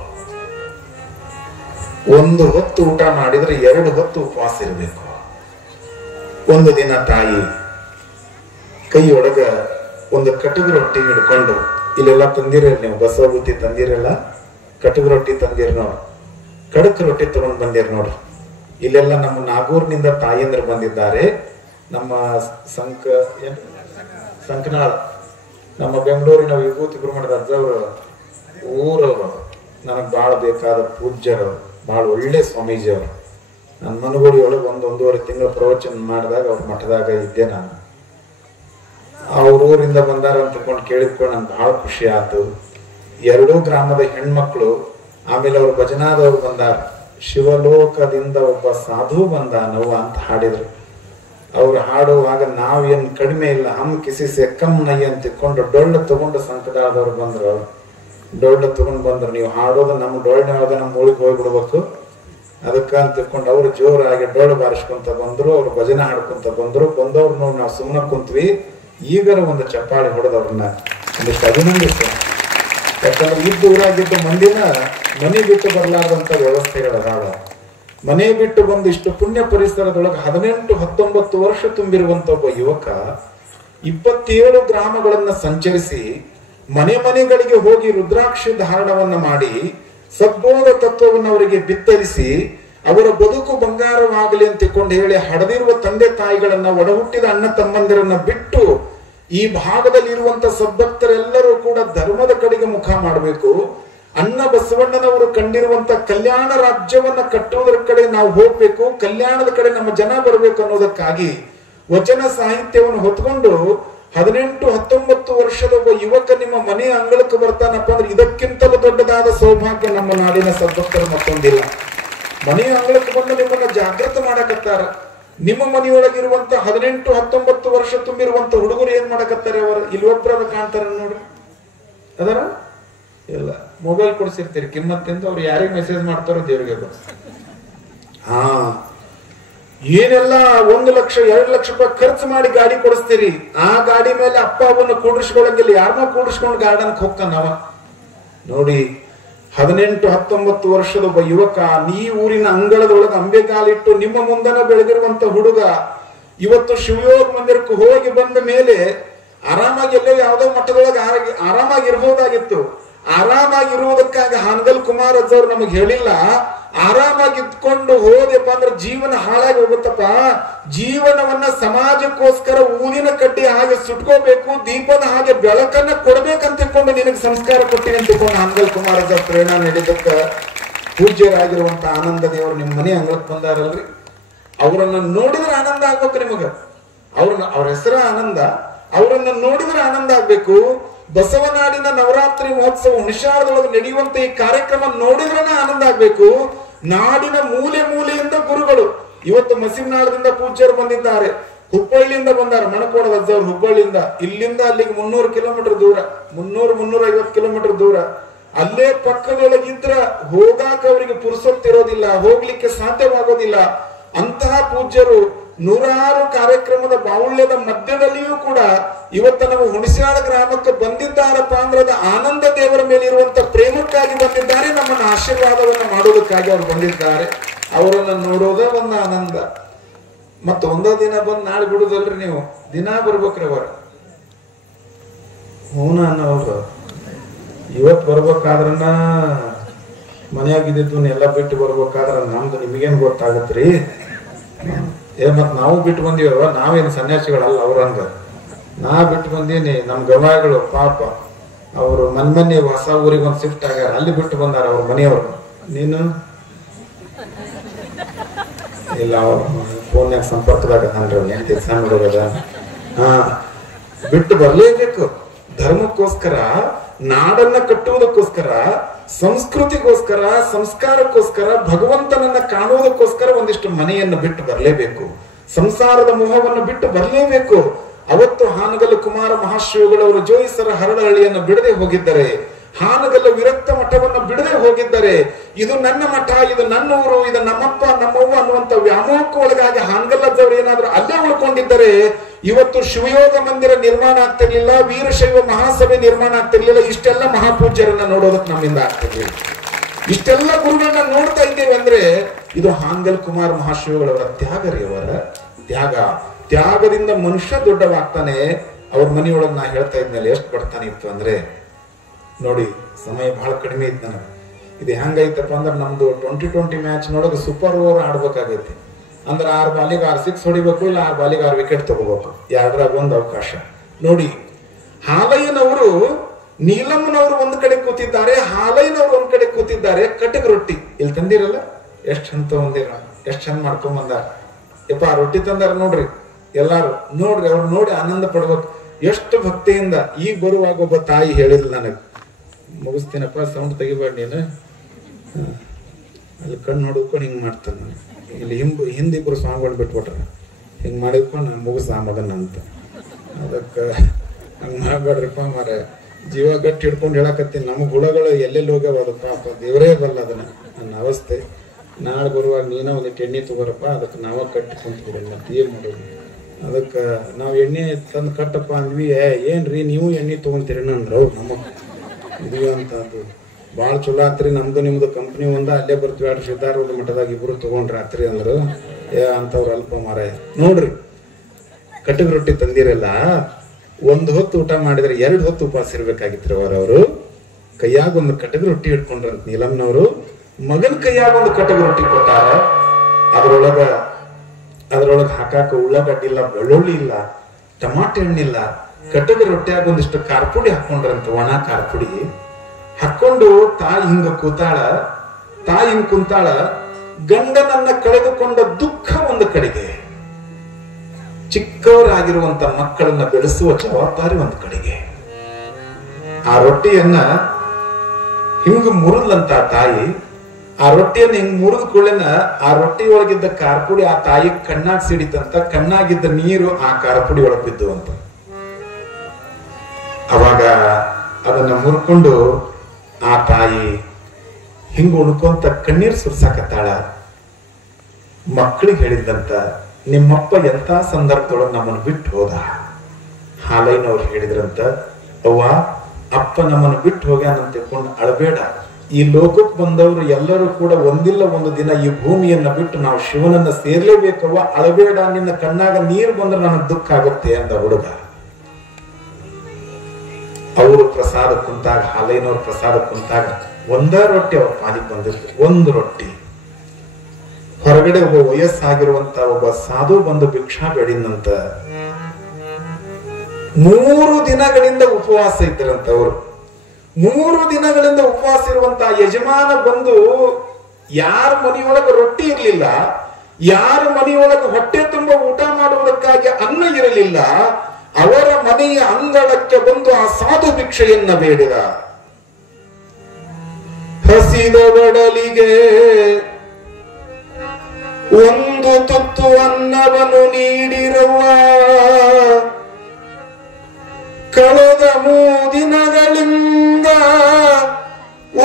ಒಂದು ಹೊತ್ತು ಊಟ ಮಾಡಿದ್ರೆ 2 ಹೊತ್ತು ಉಪವಾಸ ಇರಬೇಕು. ಒಂದು ದಿನ ತಾಯಿ ಕೈಯೊಳಗ ಒಂದು ಕಟುಗು ರೊಟ್ಟಿ ಹಿಡ್ಕೊಂಡು, ಇಲ್ಲೆಲ್ಲ ತಂದಿರಲ್ಲ ನೀವು, ಬಸವ ಬುತ್ತಿ ತಂದಿರಲ್ಲ, ಕಟುಗು ರೊಟ್ಟಿ ತಂದಿರ್ ನೋಡ್ರಿ, ಕಡಕ್ ರೊಟ್ಟಿ ತಗೊಂಡ್ ಬಂದಿರ್ ನೋಡ್ರಿ. ಇಲ್ಲೆಲ್ಲ ನಮ್ಮ ನಾಗೂರ್ನಿಂದ ತಾಯಿಯಂದ್ರ ಬಂದಿದ್ದಾರೆ. ನಮ್ಮ ಸಂಕನಾಳ್, ನಮ್ಮ ಬೆಂಗಳೂರಿನ ವಿಭೂತಿ ಗುರುಮಠದ ಅಜ್ಜವರು ಊರವರು, ನನಗೆ ಬಹಳ ಬೇಕಾದ ಪೂಜ್ಯರು, ಬಹಳ ಒಳ್ಳೆ ಸ್ವಾಮೀಜಿ ಅವರು. ನನ್ನ ಮನಗುಡಿಯೊಳಗೆ 1-1.5 ತಿಂಗಳ ಪ್ರವಚನ ಮಾಡಿದಾಗ ಅವ್ರ ಮಠದಾಗ ಇದ್ದೆ ನಾನು. ಅವ್ರ ಊರಿಂದ ಬಂದಾರ ಅಂತಕೊಂಡು ಕೇಳಿದ್ಕೊಂಡು ನಂಗೆ ಬಹಳ ಖುಷಿ ಆಯ್ತು. 2 ಗ್ರಾಮದ ಹೆಣ್ಮಕ್ಳು, ಆಮೇಲೆ ಅವ್ರು ಭಜನಾದವ್ರು ಬಂದಾರ. ಶಿವಲೋಕದಿಂದ ಒಬ್ಬ ಸಾಧು ಬಂದ ನೋವ ಅಂತ ಹಾಡಿದ್ರು. ಅವ್ರು ಹಾಡುವಾಗ ನಾವೇನ್ ಕಡಿಮೆ ಇಲ್ಲ, ಹಮ್ ಕಿಸಿ ಸೆ ಕಮ್ ನೈ ಅಂತ ತಿಳ್ಕೊಂಡು ಡೊಳ್ಳು ತಗೊಂಡು ಸಂಕಟಾದವ್ರು ಬಂದ್ರು, ಡೊಳ್ಳು ತಗೊಂಡು ಬಂದ್ರು. ನೀವು ಹಾಡೋದು ನಮ್ಮ ಡೊಳ್ಳಿನೊಳಗ ನಮ್ಮ ಊರಿಗೆ ಹೋಗ್ಬಿಡ್ಬೇಕು ಅದಕ್ಕ ಅಂತ ತಿಳ್ಕೊಂಡು ಅವ್ರು ಜೋರಾಗಿ ಡೊಳ್ಳು ಬಾರಿಸ್ಕೊಂತ ಬಂದ್ರು, ಅವ್ರು ಭಜನೆ ಹಾಡ್ಕೊಂತ ಬಂದ್ರು. ಬಂದವ್ರು ನೋಡಿ ನಾವು ಸುಮ್ಮನೆ ಕುಂತ್ವಿ. ಈಗರ ಒಂದು ಚಪ್ಪಾಳಿ ಹೊಡೆದವ್ರನ್ನ ಒಂದಿಷ್ಟು ಅಭಿನಂದಿಸ. ಯಾಕಂದ್ರೆ ಇದ್ದು ಊರಾಗಿದ್ದು ಮಂದಿನ ಮನೆ ಬಿಟ್ಟು ಬರ್ಲಾರ್ದಂತ ವ್ಯವಸ್ಥೆಗಳದಾವ. ಮನೆ ಬಿಟ್ಟು ಬಂದು ಇಷ್ಟು ಪುಣ್ಯ ಪರಿಸರದೊಳಗೆ 18-19 ವರ್ಷ ತುಂಬಿರುವಂತ ಒಬ್ಬ ಯುವಕ 27 ಗ್ರಾಮಗಳನ್ನ ಸಂಚರಿಸಿ ಮನೆ ಮನೆಗಳಿಗೆ ಹೋಗಿ ರುದ್ರಾಕ್ಷಿ ಧಾರಣವನ್ನ ಮಾಡಿ ಸದ್ಬೋಧ ತತ್ವವನ್ನು ಅವರಿಗೆ ಬಿತ್ತರಿಸಿ ಅವರ ಬದುಕು ಬಂಗಾರವಾಗಲಿ ಅಂತ ತಿಳ್ಕೊಂಡು ಹೇಳಿ ಹಡದಿರುವ ತಂದೆ ತಾಯಿಗಳನ್ನ, ಒಡಹುಟ್ಟಿದ ಅಣ್ಣ ತಮ್ಮಂದಿರನ್ನ ಬಿಟ್ಟು ಈ ಭಾಗದಲ್ಲಿ ಇರುವಂತ ಸದ್ಭಕ್ತರೆಲ್ಲರೂ ಕೂಡ ಧರ್ಮದ ಕಡೆಗೆ ಮುಖ ಮಾಡಬೇಕು. ಅಣ್ಣ ಬಸವಣ್ಣನವರು ಕಂಡಿರುವಂತ ಕಲ್ಯಾಣ ರಾಜ್ಯವನ್ನ ಕಟ್ಟುವುದರ ಕಡೆ ನಾವು ಹೋಗ್ಬೇಕು, ಕಲ್ಯಾಣದ ಕಡೆ ನಮ್ಮ ಜನ ಬರಬೇಕು ಅನ್ನೋದಕ್ಕಾಗಿ ವಚನ ಸಾಹಿತ್ಯವನ್ನು ಹೊತ್ಕೊಂಡು 18-19 ವರ್ಷದ ಒಬ್ಬ ಯುವಕ ನಿಮ್ಮ ಮನೆಯ ಅಂಗಳಕ್ಕೆ ಬರ್ತಾನಪ್ಪ ಅಂದ್ರೆ ಇದಕ್ಕಿಂತಲೂ ದೊಡ್ಡದಾದ ಸೌಭಾಗ್ಯ ನಮ್ಮ ನಾಡಿನ ಸದ್ಭಕ್ತರು ಮತ್ತೊಂದಿಲ್ಲ. ಮನೆಯ ಅಂಗಳಕ್ಕೆ ಬಂದು ನಿಮ್ಮನ್ನ ಜಾಗೃತ ಮಾಡಕತ್ತಾರ. ನಿಮ್ಮ ಮನೆಯೊಳಗಿರುವಂತ 18-19 ವರ್ಷ ತುಂಬಿರುವಂತ ಹುಡುಗರು ಏನ್ ಮಾಡಕತ್ತಾರೆ? ಅವರು ಇಲ್ಲೊಬ್ಬರ ಕಾಣ್ತಾರ ನೋಡ್ರಿ, ಅದರ ಇಲ್ಲ ಮೊಬೈಲ್ ಕೊಡ್ಸಿರ್ತೀರಿ ಕಿಮ್ಮತ್ತಿಂದ, ಅವ್ರು ಯಾರಿಗೆ ಮೆಸೇಜ್ ಮಾಡ್ತಾರೋ ದೇವ್ರಿಗೆ ಹಾ ಏನೆಲ್ಲ 1 ಲಕ್ಷ 2 ಲಕ್ಷ ರೂಪಾಯಿ ಖರ್ಚು ಮಾಡಿ ಗಾಡಿ ಕೊಡಿಸ್ತೀರಿ. ಆ ಗಾಡಿ ಮೇಲೆ ಅಪ್ಪ ಅವನ್ನ ಕೂಡಿಸ್ಕೊಳಂಗಿಲ್ಲ, ಯಾರನ್ನೋ ಕೂಡಿಸ್ಕೊಂಡು ಗಾರ್ಡನ್ಗೆ ಹೋಗ್ತಾನವ. ನೋಡಿ 18-19 ವರ್ಷದ ಒಬ್ಬ ಯುವಕ ನೀ ಊರಿನ ಅಂಗಳದೊಳಗೆ ಅಂಬೆಗಾಲಿಟ್ಟು ನಿಮ್ಮ ಮುಂದನ ಬೆಳೆದಿರುವಂತ ಹುಡುಗ ಇವತ್ತು ಶಿವಯೋಗ ಮಂದಿರಕ್ಕೆ ಹೋಗಿ ಬಂದ ಮೇಲೆ ಆರಾಮಾಗಿ ಎಲ್ಲೋ ಯಾವುದೋ ಮಟ್ಟದೊಳಗೆ ಆರಾಮಾಗಿರ್ಬೋದಾಗಿತ್ತು. ಆರಾಮಾಗಿರುವುದಕ್ಕಾಗಿ ಹಾನಗಲ್ ಕುಮಾರ್ ಅಜ್ಜವ್ರು ನಮಗೆ ಹೇಳಿಲ್ಲ, ಆರಾಮಾಗಿ ಇದ್ಕೊಂಡು ಹೋದೆಪ್ಪ ಅಂದ್ರೆ ಜೀವನ ಹಾಳಾಗಿ ಹೋಗುತ್ತಪ್ಪ. ಜೀವನವನ್ನ ಸಮಾಜಕ್ಕೋಸ್ಕರ ಊದಿನ ಕಡ್ಡಿ ಹಾಗೆ ಸುಟ್ಕೋಬೇಕು, ದೀಪದ ಹಾಗೆ ಬೆಳಕನ್ನ ಕೊಡ್ಬೇಕಂತ ತಿಳ್ಕೊಂಡು ನಿನಗೆ ಸಂಸ್ಕಾರ ಕೊಟ್ಟಿನಿ ಅಂತ ತಿಳ್ಕೊಂಡು ಹಾನಗಲ್ ಕುಮಾರ್ ಅಜ್ಜ ಪ್ರೇರಣಾ ನೀಡಿದ್ದಕ್ಕ ಪೂಜ್ಯರಾಗಿರುವಂತ ಆನಂದ ದೇವರು ನಿಮ್ಮ ಮನೆ ಅಂಗಳಕ್ಕೆ ಬಂದಾರಲ್ರಿ, ಅವರನ್ನ ನೋಡಿದ್ರೆ ಆನಂದ ಆಗ್ಬೇಕು ನಿಮಗ. ಅವ್ರ ಹೆಸರ ಆನಂದ, ಅವರನ್ನ ನೋಡಿದ್ರೆ ಆನಂದ ಆಗ್ಬೇಕು. ಬಸವನಾಡಿನ ನವರಾತ್ರಿ ಮಹೋತ್ಸವ ಹುಣಸಾರದೊಳಗೆ ನಡೆಯುವಂತ ಈ ಕಾರ್ಯಕ್ರಮ ನೋಡಿದ್ರನ ಆನಂದ ಆಗ್ಬೇಕು. ನಾಡಿನ ಮೂಲೆ ಮೂಲೆಯಿಂದ ಗುರುಗಳು ಇವತ್ತು ಮಸೀಬ್ನಾಳದಿಂದ ಪೂಜ್ಯರು ಬಂದಿದ್ದಾರೆ, ಹುಬ್ಬಳ್ಳಿಯಿಂದ ಬಂದಾರ, ಮಣಕೋಡದ ಅಜ್ಜವ್ರು ಹುಬ್ಬಳ್ಳಿಯಿಂದ. ಇಲ್ಲಿಂದ ಅಲ್ಲಿಗೆ 300 ಕಿಲೋಮೀಟರ್ ದೂರ, 300-350 ಕಿಲೋಮೀಟರ್ ದೂರ. ಅಲ್ಲೇ ಪಕ್ಕದೊಳಗಿದ್ರ ಹೋಗಾಕ ಅವರಿಗೆ ಪುರುಸೊತ್ತಿರೋದಿಲ್ಲ, ಹೋಗ್ಲಿಕ್ಕೆ ಸಾಧ್ಯವಾಗೋದಿಲ್ಲ. ಅಂತಹ ಪೂಜ್ಯರು ನೂರಾರು ಕಾರ್ಯಕ್ರಮದ ಬಾಹುಳ್ಯದ ಮಧ್ಯದಲ್ಲಿಯೂ ಕೂಡ ಇವತ್ತು ನಾವು ಹುಣಸಿಯಾಳ ಗ್ರಾಮಕ್ಕೆ ಬಂದಿದ್ದಾರಪ್ಪ ಅಂದ್ರೆ ಅದು ಆನಂದ ದೇವರ ಮೇಲೆ ಇರುವಂತ ಪ್ರೇಮಕ್ಕಾಗಿ ಬಂದಿದ್ದಾರೆ, ನಮ್ಮನ್ನ ಆಶೀರ್ವಾದವನ್ನ ಮಾಡೋದಕ್ಕಾಗಿ ಅವ್ರು ಬಂದಿದ್ದಾರೆ. ಅವರನ್ನ ನೋಡೋದ ಒಂದು ಆನಂದ. ಮತ್ತ ಒಂದ ದಿನ ಬಂದು ನಾಳೆ ಬಿಡುದಲ್ರಿ, ನೀವು ದಿನ ಬರ್ಬೇಕ್ರಿ ಅವರ ಹೂನ ಅನ್ನೋರು. ಇವತ್ ಬರ್ಬೇಕಾದ್ರನ್ನ ಮನೆಯಾಗಿದ್ದು ಎಲ್ಲ ಬಿಟ್ಟು ಬರ್ಬೇಕಾದ್ರ ನಮ್ದು ನಿಮಗೇನ್ ಗೊತ್ತಾಗತ್ರಿ? ಮತ್ ನಾವು ಬಿಟ್ಟು ಬಂದಿವ, ನಾವೇನು ಸನ್ಯಾಸಿಗಳಲ್ಲ ಅವ್ರಂಗ. ನಾ ಬಿಟ್ಟು ಬಂದೀನಿ, ನಮ್ ಗವಾಯಿಗಳು ಪಾಪ ಅವರು ಮೊನ್ನೆ ಹೊಸ ಊರಿಗೆ ಒಂದು ಶಿಫ್ಟ್ ಆಗ್ಯಾರ, ಅಲ್ಲಿ ಬಿಟ್ಟು ಬಂದಾರ ಅವ್ರ ಮನೆಯವರು. ನೀನು ಇಲ್ಲ, ಅವ್ರ ಫೋನ್ಯಾಗ ಸಂಪರ್ಕದಾಗ ಸಣ್ಣ ಹುಡುಗದ ಹಾ ಬಿಟ್ಟು ಬರ್ಲೇಬೇಕು. ಧರ್ಮಕ್ಕೋಸ್ಕರ, ನಾಡನ್ನ ಕಟ್ಟುವುದಕ್ಕೋಸ್ಕರ, ಸಂಸ್ಕೃತಿಗೋಸ್ಕರ, ಸಂಸ್ಕಾರಕ್ಕೋಸ್ಕರ, ಭಗವಂತನನ್ನ ಕಾಣುವುದಕ್ಕೋಸ್ಕರ ಒಂದಿಷ್ಟು ಮನೆಯನ್ನು ಬಿಟ್ಟು ಬರಲೇಬೇಕು, ಸಂಸಾರದ ಮೋಹವನ್ನು ಬಿಟ್ಟು ಬರಲೇಬೇಕು. ಅವತ್ತು ಹಾನಗಲ್ ಕುಮಾರ ಮಹಾಶ್ರೀಗಳವರು ಜೋಯಿಸರ ಹರಳಹಳ್ಳಿಯನ್ನು ಬಿಡದೆ ಹೋಗಿದ್ದಾರೆ, ಹಾನಗಲ್ಲ ವಿರಕ್ತ ಮಠವನ್ನು ಬಿಡದೆ ಹೋಗಿದ್ದಾರೆ. ಇದು ನನ್ನ ಮಠ, ಇದು ನನ್ನ ಊರು, ಇದು ನಮ್ಮಪ್ಪ ನಮ್ಮವ್ವ ಅನ್ನುವಂತ ವ್ಯಾಮೋಹಕ್ಕೆ ಒಳಗಾಗಿ ಹಾನಗಲ್ಲದವರು ಏನಾದ್ರೂ ಅಲ್ಲೇ ಉಳ್ಕೊಂಡಿದ್ದರೆ ಇವತ್ತು ಶಿವಯೋಗ ಮಂದಿರ ನಿರ್ಮಾಣ ಆಗ್ತಿರ್ಲಿಲ್ಲ, ವೀರಶೈವ ಮಹಾಸಭೆ ನಿರ್ಮಾಣ ಆಗ್ತಿರ್ಲಿಲ್ಲ, ಇಷ್ಟೆಲ್ಲ ಮಹಾಪೂಜ್ಯರನ್ನ ನೋಡೋದಕ್ಕೆ ನಮ್ಮಿಂದ ಆಗ್ತಿರ್ಲಿಲ್ಲ. ಇಷ್ಟೆಲ್ಲ ಗುರುಗಳನ್ನ ನೋಡ್ತಾ ಇದ್ದೇವೆ ಅಂದ್ರೆ ಇದು ಹಾನಗಲ್ ಕುಮಾರ ಮಹಾಶಿವಗಳವರ ತ್ಯಾಗ ರೀ. ಅವರ ತ್ಯಾಗದಿಂದ ಮನುಷ್ಯ ದೊಡ್ಡವಾಗ್ತಾನೆ. ಅವ್ರ ಮನೆಯೊಳಗೆ ನಾ ಹೇಳ್ತಾ ಇದ್ಮೇಲೆ ಎಷ್ಟು ಬಡ್ತಾನೆ ಇತ್ತು ಅಂದ್ರೆ, ನೋಡಿ ಸಮಯ ಬಹಳ ಕಡಿಮೆ ಇತ್ತು ನನಗೆ. ಇದು ಹೆಂಗೈತಪ್ಪ ಅಂದ್ರೆ ನಮ್ದು 2020 ಮ್ಯಾಚ್ ನೋಡೋದು ಸೂಪರ್ ಓವರ್ ಆಡ್ಬೇಕಾಗೈತಿ ಅಂದ್ರೆ 6 ಬಾಲಿಗೆ 6 ಸಿಕ್ಸ್ ಹೊಡಿಬೇಕು, ಇಲ್ಲ 6 ಬಾಲಿಗೆ 6 ವಿಕೆಟ್ ತಗೋಬೇಕು, ಎರಡರಾಗ ಒಂದು ಅವಕಾಶ. ನೋಡಿ ಹಾಲಯ್ಯನವರು, ನೀಲಮ್ಮನವರು ಒಂದ್ ಕಡೆ ಕೂತಿದ್ದಾರೆ, ಹಾಲಯ್ಯನವರು ಒಂದ್ ಕಡೆ ಕೂತಿದ್ದಾರೆ. ಕಟಕ್ ರೊಟ್ಟಿ ಇಲ್ಲಿ ತಂದಿರಲ್ಲ, ಎಷ್ಟ್ ಚಂದ ಒಂದಿರ, ಎಷ್ಟ್ ಚಂದ ಮಾಡ್ಕೊಂಡ್ ಬಂದಾರ. ಯಪ್ಪ ರೊಟ್ಟಿ ತಂದಾರ ನೋಡ್ರಿ, ಎಲ್ಲಾರು ನೋಡ್ರಿ, ಅವ್ರು ನೋಡಿ ಆನಂದ ಪಡ್ಬೇಕು ಎಷ್ಟು ಭಕ್ತಿಯಿಂದ. ಈಗ ಬರುವಾಗ ಒಬ್ಬ ತಾಯಿ ಹೇಳಿದ್ಲು ನನಗ್, ಮುಗಿಸ್ತೀನಪ್ಪ ಸೌಂಡ್ ತೆಗಿಬೇಡ ನೀನು, ಅಲ್ಲಿ ಕಣ್ಣು ನೋಡ್ಕೊಂಡು ಹಿಂಗ್ ಮಾಡ್ತಾನೆ. ಇಲ್ಲಿ ಹಿಂದಿಬ್ರು ಸ್ವಾಮಿಗಳು ಬಿಟ್ಬಿಟ್ರ, ಹಿಂಗೆ ಮಾಡಿದ್ಕೊಂಡು ನಾನು ಮುಗಿಸ ಮಗನ ಅಂತ. ಅದಕ್ಕೆ ಹಂಗೆ ಮಾಡಬೇಡ್ರಿಪ್ಪ ಮಾರ, ಜೀವ ಗಟ್ಟಿ ಹಿಡ್ಕೊಂಡು ಹೇಳಕತ್ತೀನಿ. ನಮ್ಮ ಗುಣಗಳು ಎಲ್ಲೆಲ್ಲಿ ಹೋಗ್ಯಾವ ಅದು ಪಾಪ ದೇವರೇ ಬಲ್ಲ ಅದನ್ನ. ನನ್ನ ಅವಸ್ಥೆ ನಾಳೆ ಬರುವಾಗ ನೀನ ಒಂದಿಟ್ಟು ಎಣ್ಣೆ ತಗೋರಪ್ಪ, ಅದಕ್ಕೆ ನಾವ ಕಟ್ಟಿ ಕುಂತ್ಬಿಡಿ, ಮತ್ತೆ ಏನು ಮಾಡೋದು. ಅದಕ್ಕೆ ನಾವು ಎಣ್ಣೆ ತಂದು ಕಟ್ಟಪ್ಪ ಅಂದ್ವಿ. ಏನ್ರಿ ನೀವು ಎಣ್ಣೆ ತೊಗೊಂತೀರಿ ಅಂದ್ರು. ನಮ್ಮ ಇದು ಅಂತ ಅದು ಭಾಳ ಚಲೋ ಆತ್ರಿ, ನಮ್ದು ನಿಮ್ದು ಕಂಪ್ನಿ ಒಂದ ಅಲ್ಲೇ ಬರ್ತೀವಿ ಆಡ್ರಿ ಸಿದ್ಧಾರೂಢ ಮಠದಾಗ ಇಬ್ರು ತಗೊಂಡ್ರಾತ್ರಿ ಅಂದ್ರು. ಅಂತವ್ರು ಅಲ್ಪ ಮಾರಾಯ. ನೋಡ್ರಿ ಕಟಕ್ ರೊಟ್ಟಿ ತಂದಿರಲ್ಲ, ಒಂದು ಹೊತ್ತು ಊಟ ಮಾಡಿದ್ರೆ 2 ಹೊತ್ತು ಉಪವಾಸ ಇರ್ಬೇಕಾಗಿತ್ತು ಅವರು. ಕೈಯಾಗ ಒಂದು ಕಟಕ್ ರೊಟ್ಟಿ ಇಟ್ಕೊಂಡ್ರಂತ ನೀಲಮ್ನವರು. ಮಗನ ಕೈಯಾಗ ಒಂದು ಕಟಕ್ ರೊಟ್ಟಿ ಕೊಟ್ಟಾರ. ಅದ್ರೊಳಗ ಹಾಕಾಕ ಉಳ್ಳಾಗಡ್ಡಿ ಇಲ್ಲ, ಬೆಳ್ಳುಳ್ಳಿ ಇಲ್ಲ, ಟಮಾಟೆ ಹಣ್ಣಿಲ್ಲ. ಕಟಕ್ ರೊಟ್ಟಿಯಾಗ ಒಂದಿಷ್ಟು ಖಾರಪುಡಿ ಹಾಕೊಂಡ್ರಂತ, ಒಣ ಖಾರಪುಡಿ ಹಾಕೊಂಡು ತಾಯಿ ಹಿಂಗ ಕುಂತಾಳ. ಗಂಡನನ್ನ ಕಳೆದುಕೊಂಡ ದುಃಖ ಒಂದು ಕಡೆಗೆ, ಚಿಕ್ಕವರಾಗಿರುವಂತ ಮಕ್ಕಳನ್ನ ಬೆಳೆಸುವ ಜವಾಬ್ದಾರಿ ಒಂದು ಕಡೆಗೆ. ಆ ರೊಟ್ಟಿಯನ್ನ ಹಿಂಗ ಮುರಿದ್ಲಂತ ತಾಯಿ. ಆ ರೊಟ್ಟಿಯನ್ನ ಹಿಂಗ್ ಮುರಿದ ಕೂಡಲಿನ ಆ ರೊಟ್ಟಿ ಒಳಗಿದ್ದ ಖಾರಪುಡಿ ಆ ತಾಯಿ ಕಣ್ಣಾಗ್ ಸಿಡಿತಂತ. ಕಣ್ಣಾಗಿದ್ದ ನೀರು ಆ ಖಾರಪುಡಿ ಒಳಗ್ ಬಿದ್ದು ಅಂತ. ಅವಾಗ ಅದನ್ನ ಮುರ್ಕೊಂಡು ಆ ತಾಯಿ ಹಿಂಗ ಉಣ್ಕೊಂತ ಕಣ್ಣೀರ್ ಸುರ್ಸಾಕತ್ತಾಳ. ಮಕ್ಕಳಿಗೆ ಹೇಳಿದಂತ, ನಿಮ್ಮಪ್ಪ ಎಂತ ಸಂದರ್ಭದೊಳಗೆ ನಮ್ಮನ್ನು ಬಿಟ್ಟು ಹೋದ. ಹಾಲೈನವ್ರು ಹೇಳಿದ್ರಂತ, ಅವ್ವ ಅಪ್ಪ ನಮ್ಮನ್ನು ಬಿಟ್ಟು ಹೋಗ್ಯಾನಂತ ತಿಳ್ಕೊಂಡು ಅಳಬೇಡ. ಈ ಲೋಕಕ್ಕೆ ಬಂದವರು ಎಲ್ಲರೂ ಕೂಡ ಒಂದಿಲ್ಲ ಒಂದು ದಿನ ಈ ಭೂಮಿಯನ್ನ ಬಿಟ್ಟು ನಾವು ಶಿವನನ್ನ ಸೇರ್ಲೇಬೇಕವ್ವ, ಅಳಬೇಡ, ನಿನ್ನ ಕಣ್ಣಾಗ ನೀರು ಬಂದ್ರೆ ನನಗೆ ದುಃಖ ಆಗುತ್ತೆ ಅಂದ ಹುಡುಗ. ಅವರು ಪ್ರಸಾದ ಕುಂತಾಗ, ಹಾಲೈನವ್ರ ಪ್ರಸಾದ ಕುಂತಾಗ ಒಂದ ರೊಟ್ಟಿ ಅವ್ರ ಪಾಲಿಗೆ ಬಂದಿತ್ತು, ಒಂದು ರೊಟ್ಟಿ. ಹೊರಗಡೆ ಒಬ್ಬ ವಯಸ್ಸಾಗಿರುವಂತ ಒಬ್ಬ ಸಾಧು ಬಂದು ಭಿಕ್ಷಾ ಬೇಡಿದಂತ. 3 ದಿನಗಳಿಂದ ಉಪವಾಸ ಇದ್ದರಂತ ಅವರು. 3 ದಿನಗಳಿಂದ ಉಪವಾಸ ಇರುವಂತ ಯಜಮಾನ ಬಂದು, ಯಾರ ಮನೆಯೊಳಗೆ ರೊಟ್ಟಿ ಇರಲಿಲ್ಲ, ಯಾರ ಮನೆಯೊಳಗೆ ಹೊಟ್ಟೆ ತುಂಬ ಊಟ ಮಾಡುವುದಕ್ಕಾಗಿ ಅನ್ನ ಇರಲಿಲ್ಲ, ಅವರ ಮನೆಯ ಅಂಗಳಕ್ಕೆ ಬಂದು ಆ ಸಾಧು ಭಿಕ್ಷೆಯನ್ನ ಬೇಡಿದ. ಹಸಿದ ಒಡಲಿಗೆ ಒಂದು ತುತ್ತು ಅನ್ನವನ್ನು ನೀಡಿರುವ, ಕಳೆದ 3 ದಿನಗಳಿಂದ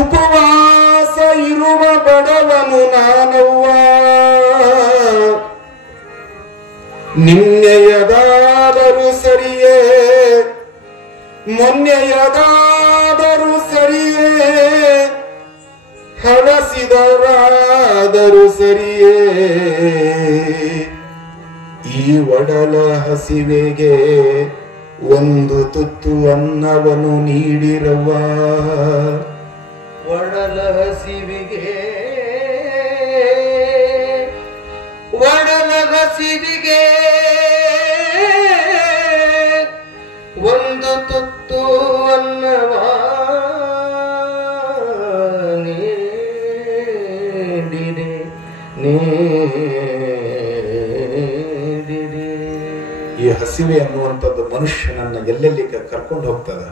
ಉಪವಾಸ ಇರುವ ಬಡವನು ನಾನವ್ವ. ನಿನ್ನೆಯದಾದರೂ ಸರಿಯೇ, ಮೊನ್ನೆಯದಾದರೂ ಸರಿಯೇ, ಹಳಸಿದರಾದರೂ ಸರಿಯೇ, ಈ ಒಡಲ ಹಸಿವೆಗೆ ಒಂದು ತುತ್ತು ಅನ್ನವನ್ನು ನೀಡಿರವ್ವ. ಒಡಲ ಹಸಿವಿಗೆ ಒಂದು ತುತ್ತು ಅನ್ನವ ನೀಡಿದೆ. ಈ ಹಸಿವೆ ಅನ್ನುವಂಥದ್ದು ಮನುಷ್ಯನನ್ನ ಎಲ್ಲೆಲ್ಲಿ ಕರ್ಕೊಂಡು ಹೋಗ್ತದ.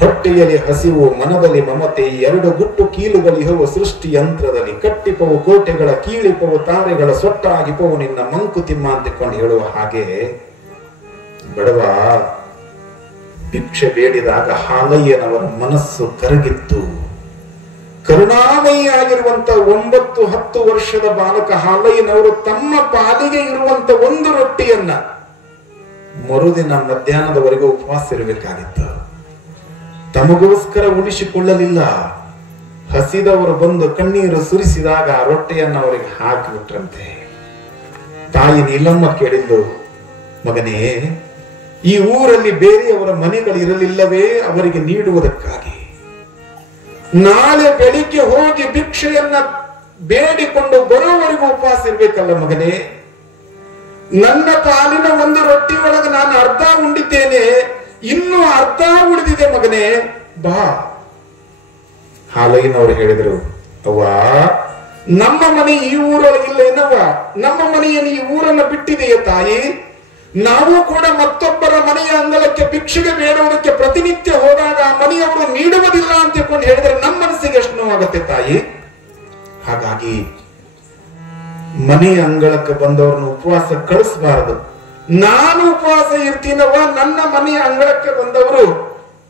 ಹೊಟ್ಟೆಯಲ್ಲಿ ಹಸಿವು, ಮನದಲ್ಲಿ ಮಮತೆ, 2 ಗುಟ್ಟು ಕೀಲುಗಳಿಹವು ಸೃಷ್ಟಿ ಯಂತ್ರದಲ್ಲಿ. ಕಟ್ಟಿಪವು ಕೋಟೆಗಳ, ಕೀಳಿಪವು ತಾರೆಗಳ, ಸೊಟ್ಟಾಗಿಪವು ನಿನ್ನ ಮಂಕುತಿಮ್ಮ ಅಂತಿಕೊಂಡು ಹೇಳುವ ಹಾಗೆ ಬಡವ ಭಿಕ್ಷೆ ಬೇಡಿದಾಗ ಹಾಲಯ್ಯನವರ ಮನಸ್ಸು ಕರಗಿತ್ತು. ಕರುಣಾಮಯಿಯಾಗಿರುವಂತ 9-10 ವರ್ಷದ ಬಾಲಕ ಹಾಲಯ್ಯನವರು ತಮ್ಮ ಪಾಲಿಗೆ ಇರುವಂತ ಒಂದು ರೊಟ್ಟಿಯನ್ನ ಮರುದಿನ ಮಧ್ಯಾಹ್ನದವರೆಗೂ ಉಪವಾಸ ಇರಬೇಕಾಗಿತ್ತು. ತಮಗೋಸ್ಕರ ಉಳಿಸಿಕೊಳ್ಳಲಿಲ್ಲ. ಹಸಿದವರು ಬಂದು ಕಣ್ಣೀರು ಸುರಿಸಿದಾಗ ಆ ರೊಟ್ಟಿಯನ್ನ ಅವರಿಗೆ ಹಾಕಿಬಿಟ್ರಂತೆ. ತಾಯಿ ನೀಲಮ್ಮ ಕೇಳಿದ್ದು, ಮಗನೇ, ಈ ಊರಲ್ಲಿ ಬೇರೆಯವರ ಮನೆಗಳು ಇರಲಿಲ್ಲವೇ ಅವರಿಗೆ ನೀಡುವುದಕ್ಕಾಗಿ? ನಾಳೆ ಬೆಳಿಗ್ಗೆ ಹೋಗಿ ಭಿಕ್ಷೆಯನ್ನ ಬೇಡಿಕೊಂಡು ಬರೋವರೆಗೂ ಉಪವಾಸ ಇರ್ಬೇಕಲ್ಲ ಮಗನೇ. ನನ್ನ ಪಾಲಿನ ಒಂದು ರೊಟ್ಟಿ ಒಳಗೆ ನಾನು ಅರ್ಧ ಉಂಡಿದ್ದೇನೆ, ಇನ್ನೂ ಅರ್ಧ ಉಳಿದಿದೆ ಮಗನೇ, ಬಾ. ಹಾಲಯ್ಯನವರು ಹೇಳಿದರು, ಅವ್ವ ನಮ್ಮ ಮನೆ ಈ ಊರೊಳಗಿಲ್ಲ ಏನವ್ವ, ನಮ್ಮ ಮನೆಯನ್ನು ಈ ಊರನ್ನ ಬಿಟ್ಟಿದೆಯೇ ತಾಯಿ. ನಾವು ಕೂಡ ಮತ್ತೊಬ್ಬರ ಮನೆಯ ಅಂಗಳಕ್ಕೆ ಭಿಕ್ಷೆಗೆ ಬೇಡುವುದಕ್ಕೆ ಪ್ರತಿನಿತ್ಯ ಹೋದಾಗ ಆ ಮನೆಯವರು ನೀಡುವುದಿಲ್ಲ ಅಂತ ತಿಳ್ಕೊಂಡು ಹೇಳಿದ್ರೆ ನಮ್ಮ ಮನಸ್ಸಿಗೆ ಎಷ್ಟು ನೋವಾಗುತ್ತೆ ತಾಯಿ. ಹಾಗಾಗಿ ಮನೆ ಅಂಗಳಕ್ಕೆ ಬಂದವ್ರನ್ನ ಉಪವಾಸ ಕಳಿಸಬಾರದು. ನಾನು ಉಪವಾಸ ಇರ್ತೀನವ, ನನ್ನ ಮನೆ ಅಂಗಳಕ್ಕೆ ಬಂದವರು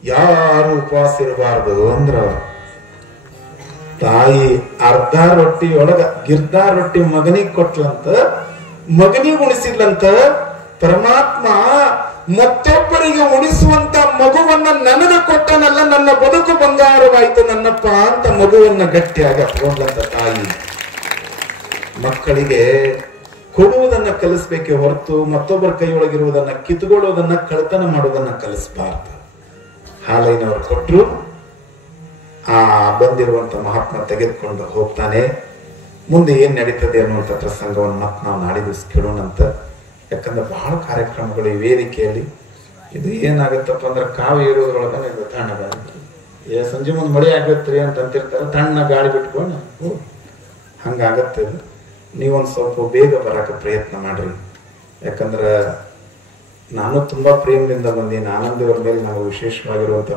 ಯಾರು ಉಪವಾಸ ಇರಬಾರದು ಅಂದ್ರ ತಾಯಿ ಅರ್ಧ ರೊಟ್ಟಿಯೊಳಗ ಗಿರ್ಧ ರೊಟ್ಟಿ ಮಗನಿಗೆ ಕೊಟ್ಲಂತ, ಮಗನಿಗೆ ಉಣಿಸಿದ್ಲಂತ. ಪರಮಾತ್ಮ ಮತ್ತೊಬ್ಬರಿಗೆ ಉಣಿಸುವಂತ ಮಗುವನ್ನ ನನಗೆ ಕೊಟ್ಟನಲ್ಲ, ನನ್ನ ಬದುಕು ಬಂಗಾರವಾಯ್ತು ನನ್ನಪ್ಪ ಅಂತ ಮಗುವನ್ನ ಗಟ್ಟಿಯಾಗಿ ಅಪ್ಕೊಂಡ್ಲಂತ ತಾಯಿ. ಮಕ್ಕಳಿಗೆ ಕೊಡುವುದನ್ನ ಕಲಿಸ್ಬೇಕೆ ಹೊರತು ಮತ್ತೊಬ್ಬರ ಕೈಯೊಳಗಿರುವುದನ್ನ ಕಿತ್ಕೊಳ್ಳೋದನ್ನ ಕಳ್ತನ ಮಾಡೋದನ್ನ ಕಲಿಸಬಾರ್ದು. ಹಾಲೈನವ್ರು ಕೊಟ್ರು, ಆ ಬಂದಿರುವಂತ ಮಹಾತ್ಮ ತೆಗೆದುಕೊಂಡು ಹೋಗ್ತಾನೆ. ಮುಂದೆ ಏನ್ ನಡೀತದೆ ಅನ್ನುವಂಥ ಪ್ರಸಂಗವನ್ನು ಮತ್ತೆ ನಾವು ನಾಳೆ ದಿವಸ ಕೇಳೋಣಂತ. ಯಾಕಂದ್ರೆ ಬಹಳ ಕಾರ್ಯಕ್ರಮಗಳು ಈ ವೇದಿಕೆಯಲ್ಲಿ. ಇದು ಏನಾಗತ್ತಪ್ಪ ಅಂದ್ರೆ ಕಾವು ಏರೋದ್ರೊಳಗ ಇದು ತಣ್ಣಗ ಸಂಜೆ ಮುಂದೆ ಮಳೆ ಆಗತ್ರಿ ಅಂತ ಅಂತಿರ್ತಾರೆ, ತಣ್ಣ ಗಾಳಿ ಬಿಟ್ಕೊಂಡು ಹಂಗಾಗತ್ತೆ. ನೀವೊಂದು ಸ್ವಲ್ಪ ಬೇಗ ಬರಕ್ಕೆ ಪ್ರಯತ್ನ ಮಾಡ್ರಿ. ಯಾಕಂದ್ರೆ ನಾನು ತುಂಬಾ ಪ್ರೇಮದಿಂದ ಬಂದೀನಿ. ಆನಂದಿಯವರ ಮೇಲೆ ನಮಗೆ ವಿಶೇಷವಾಗಿರುವಂತ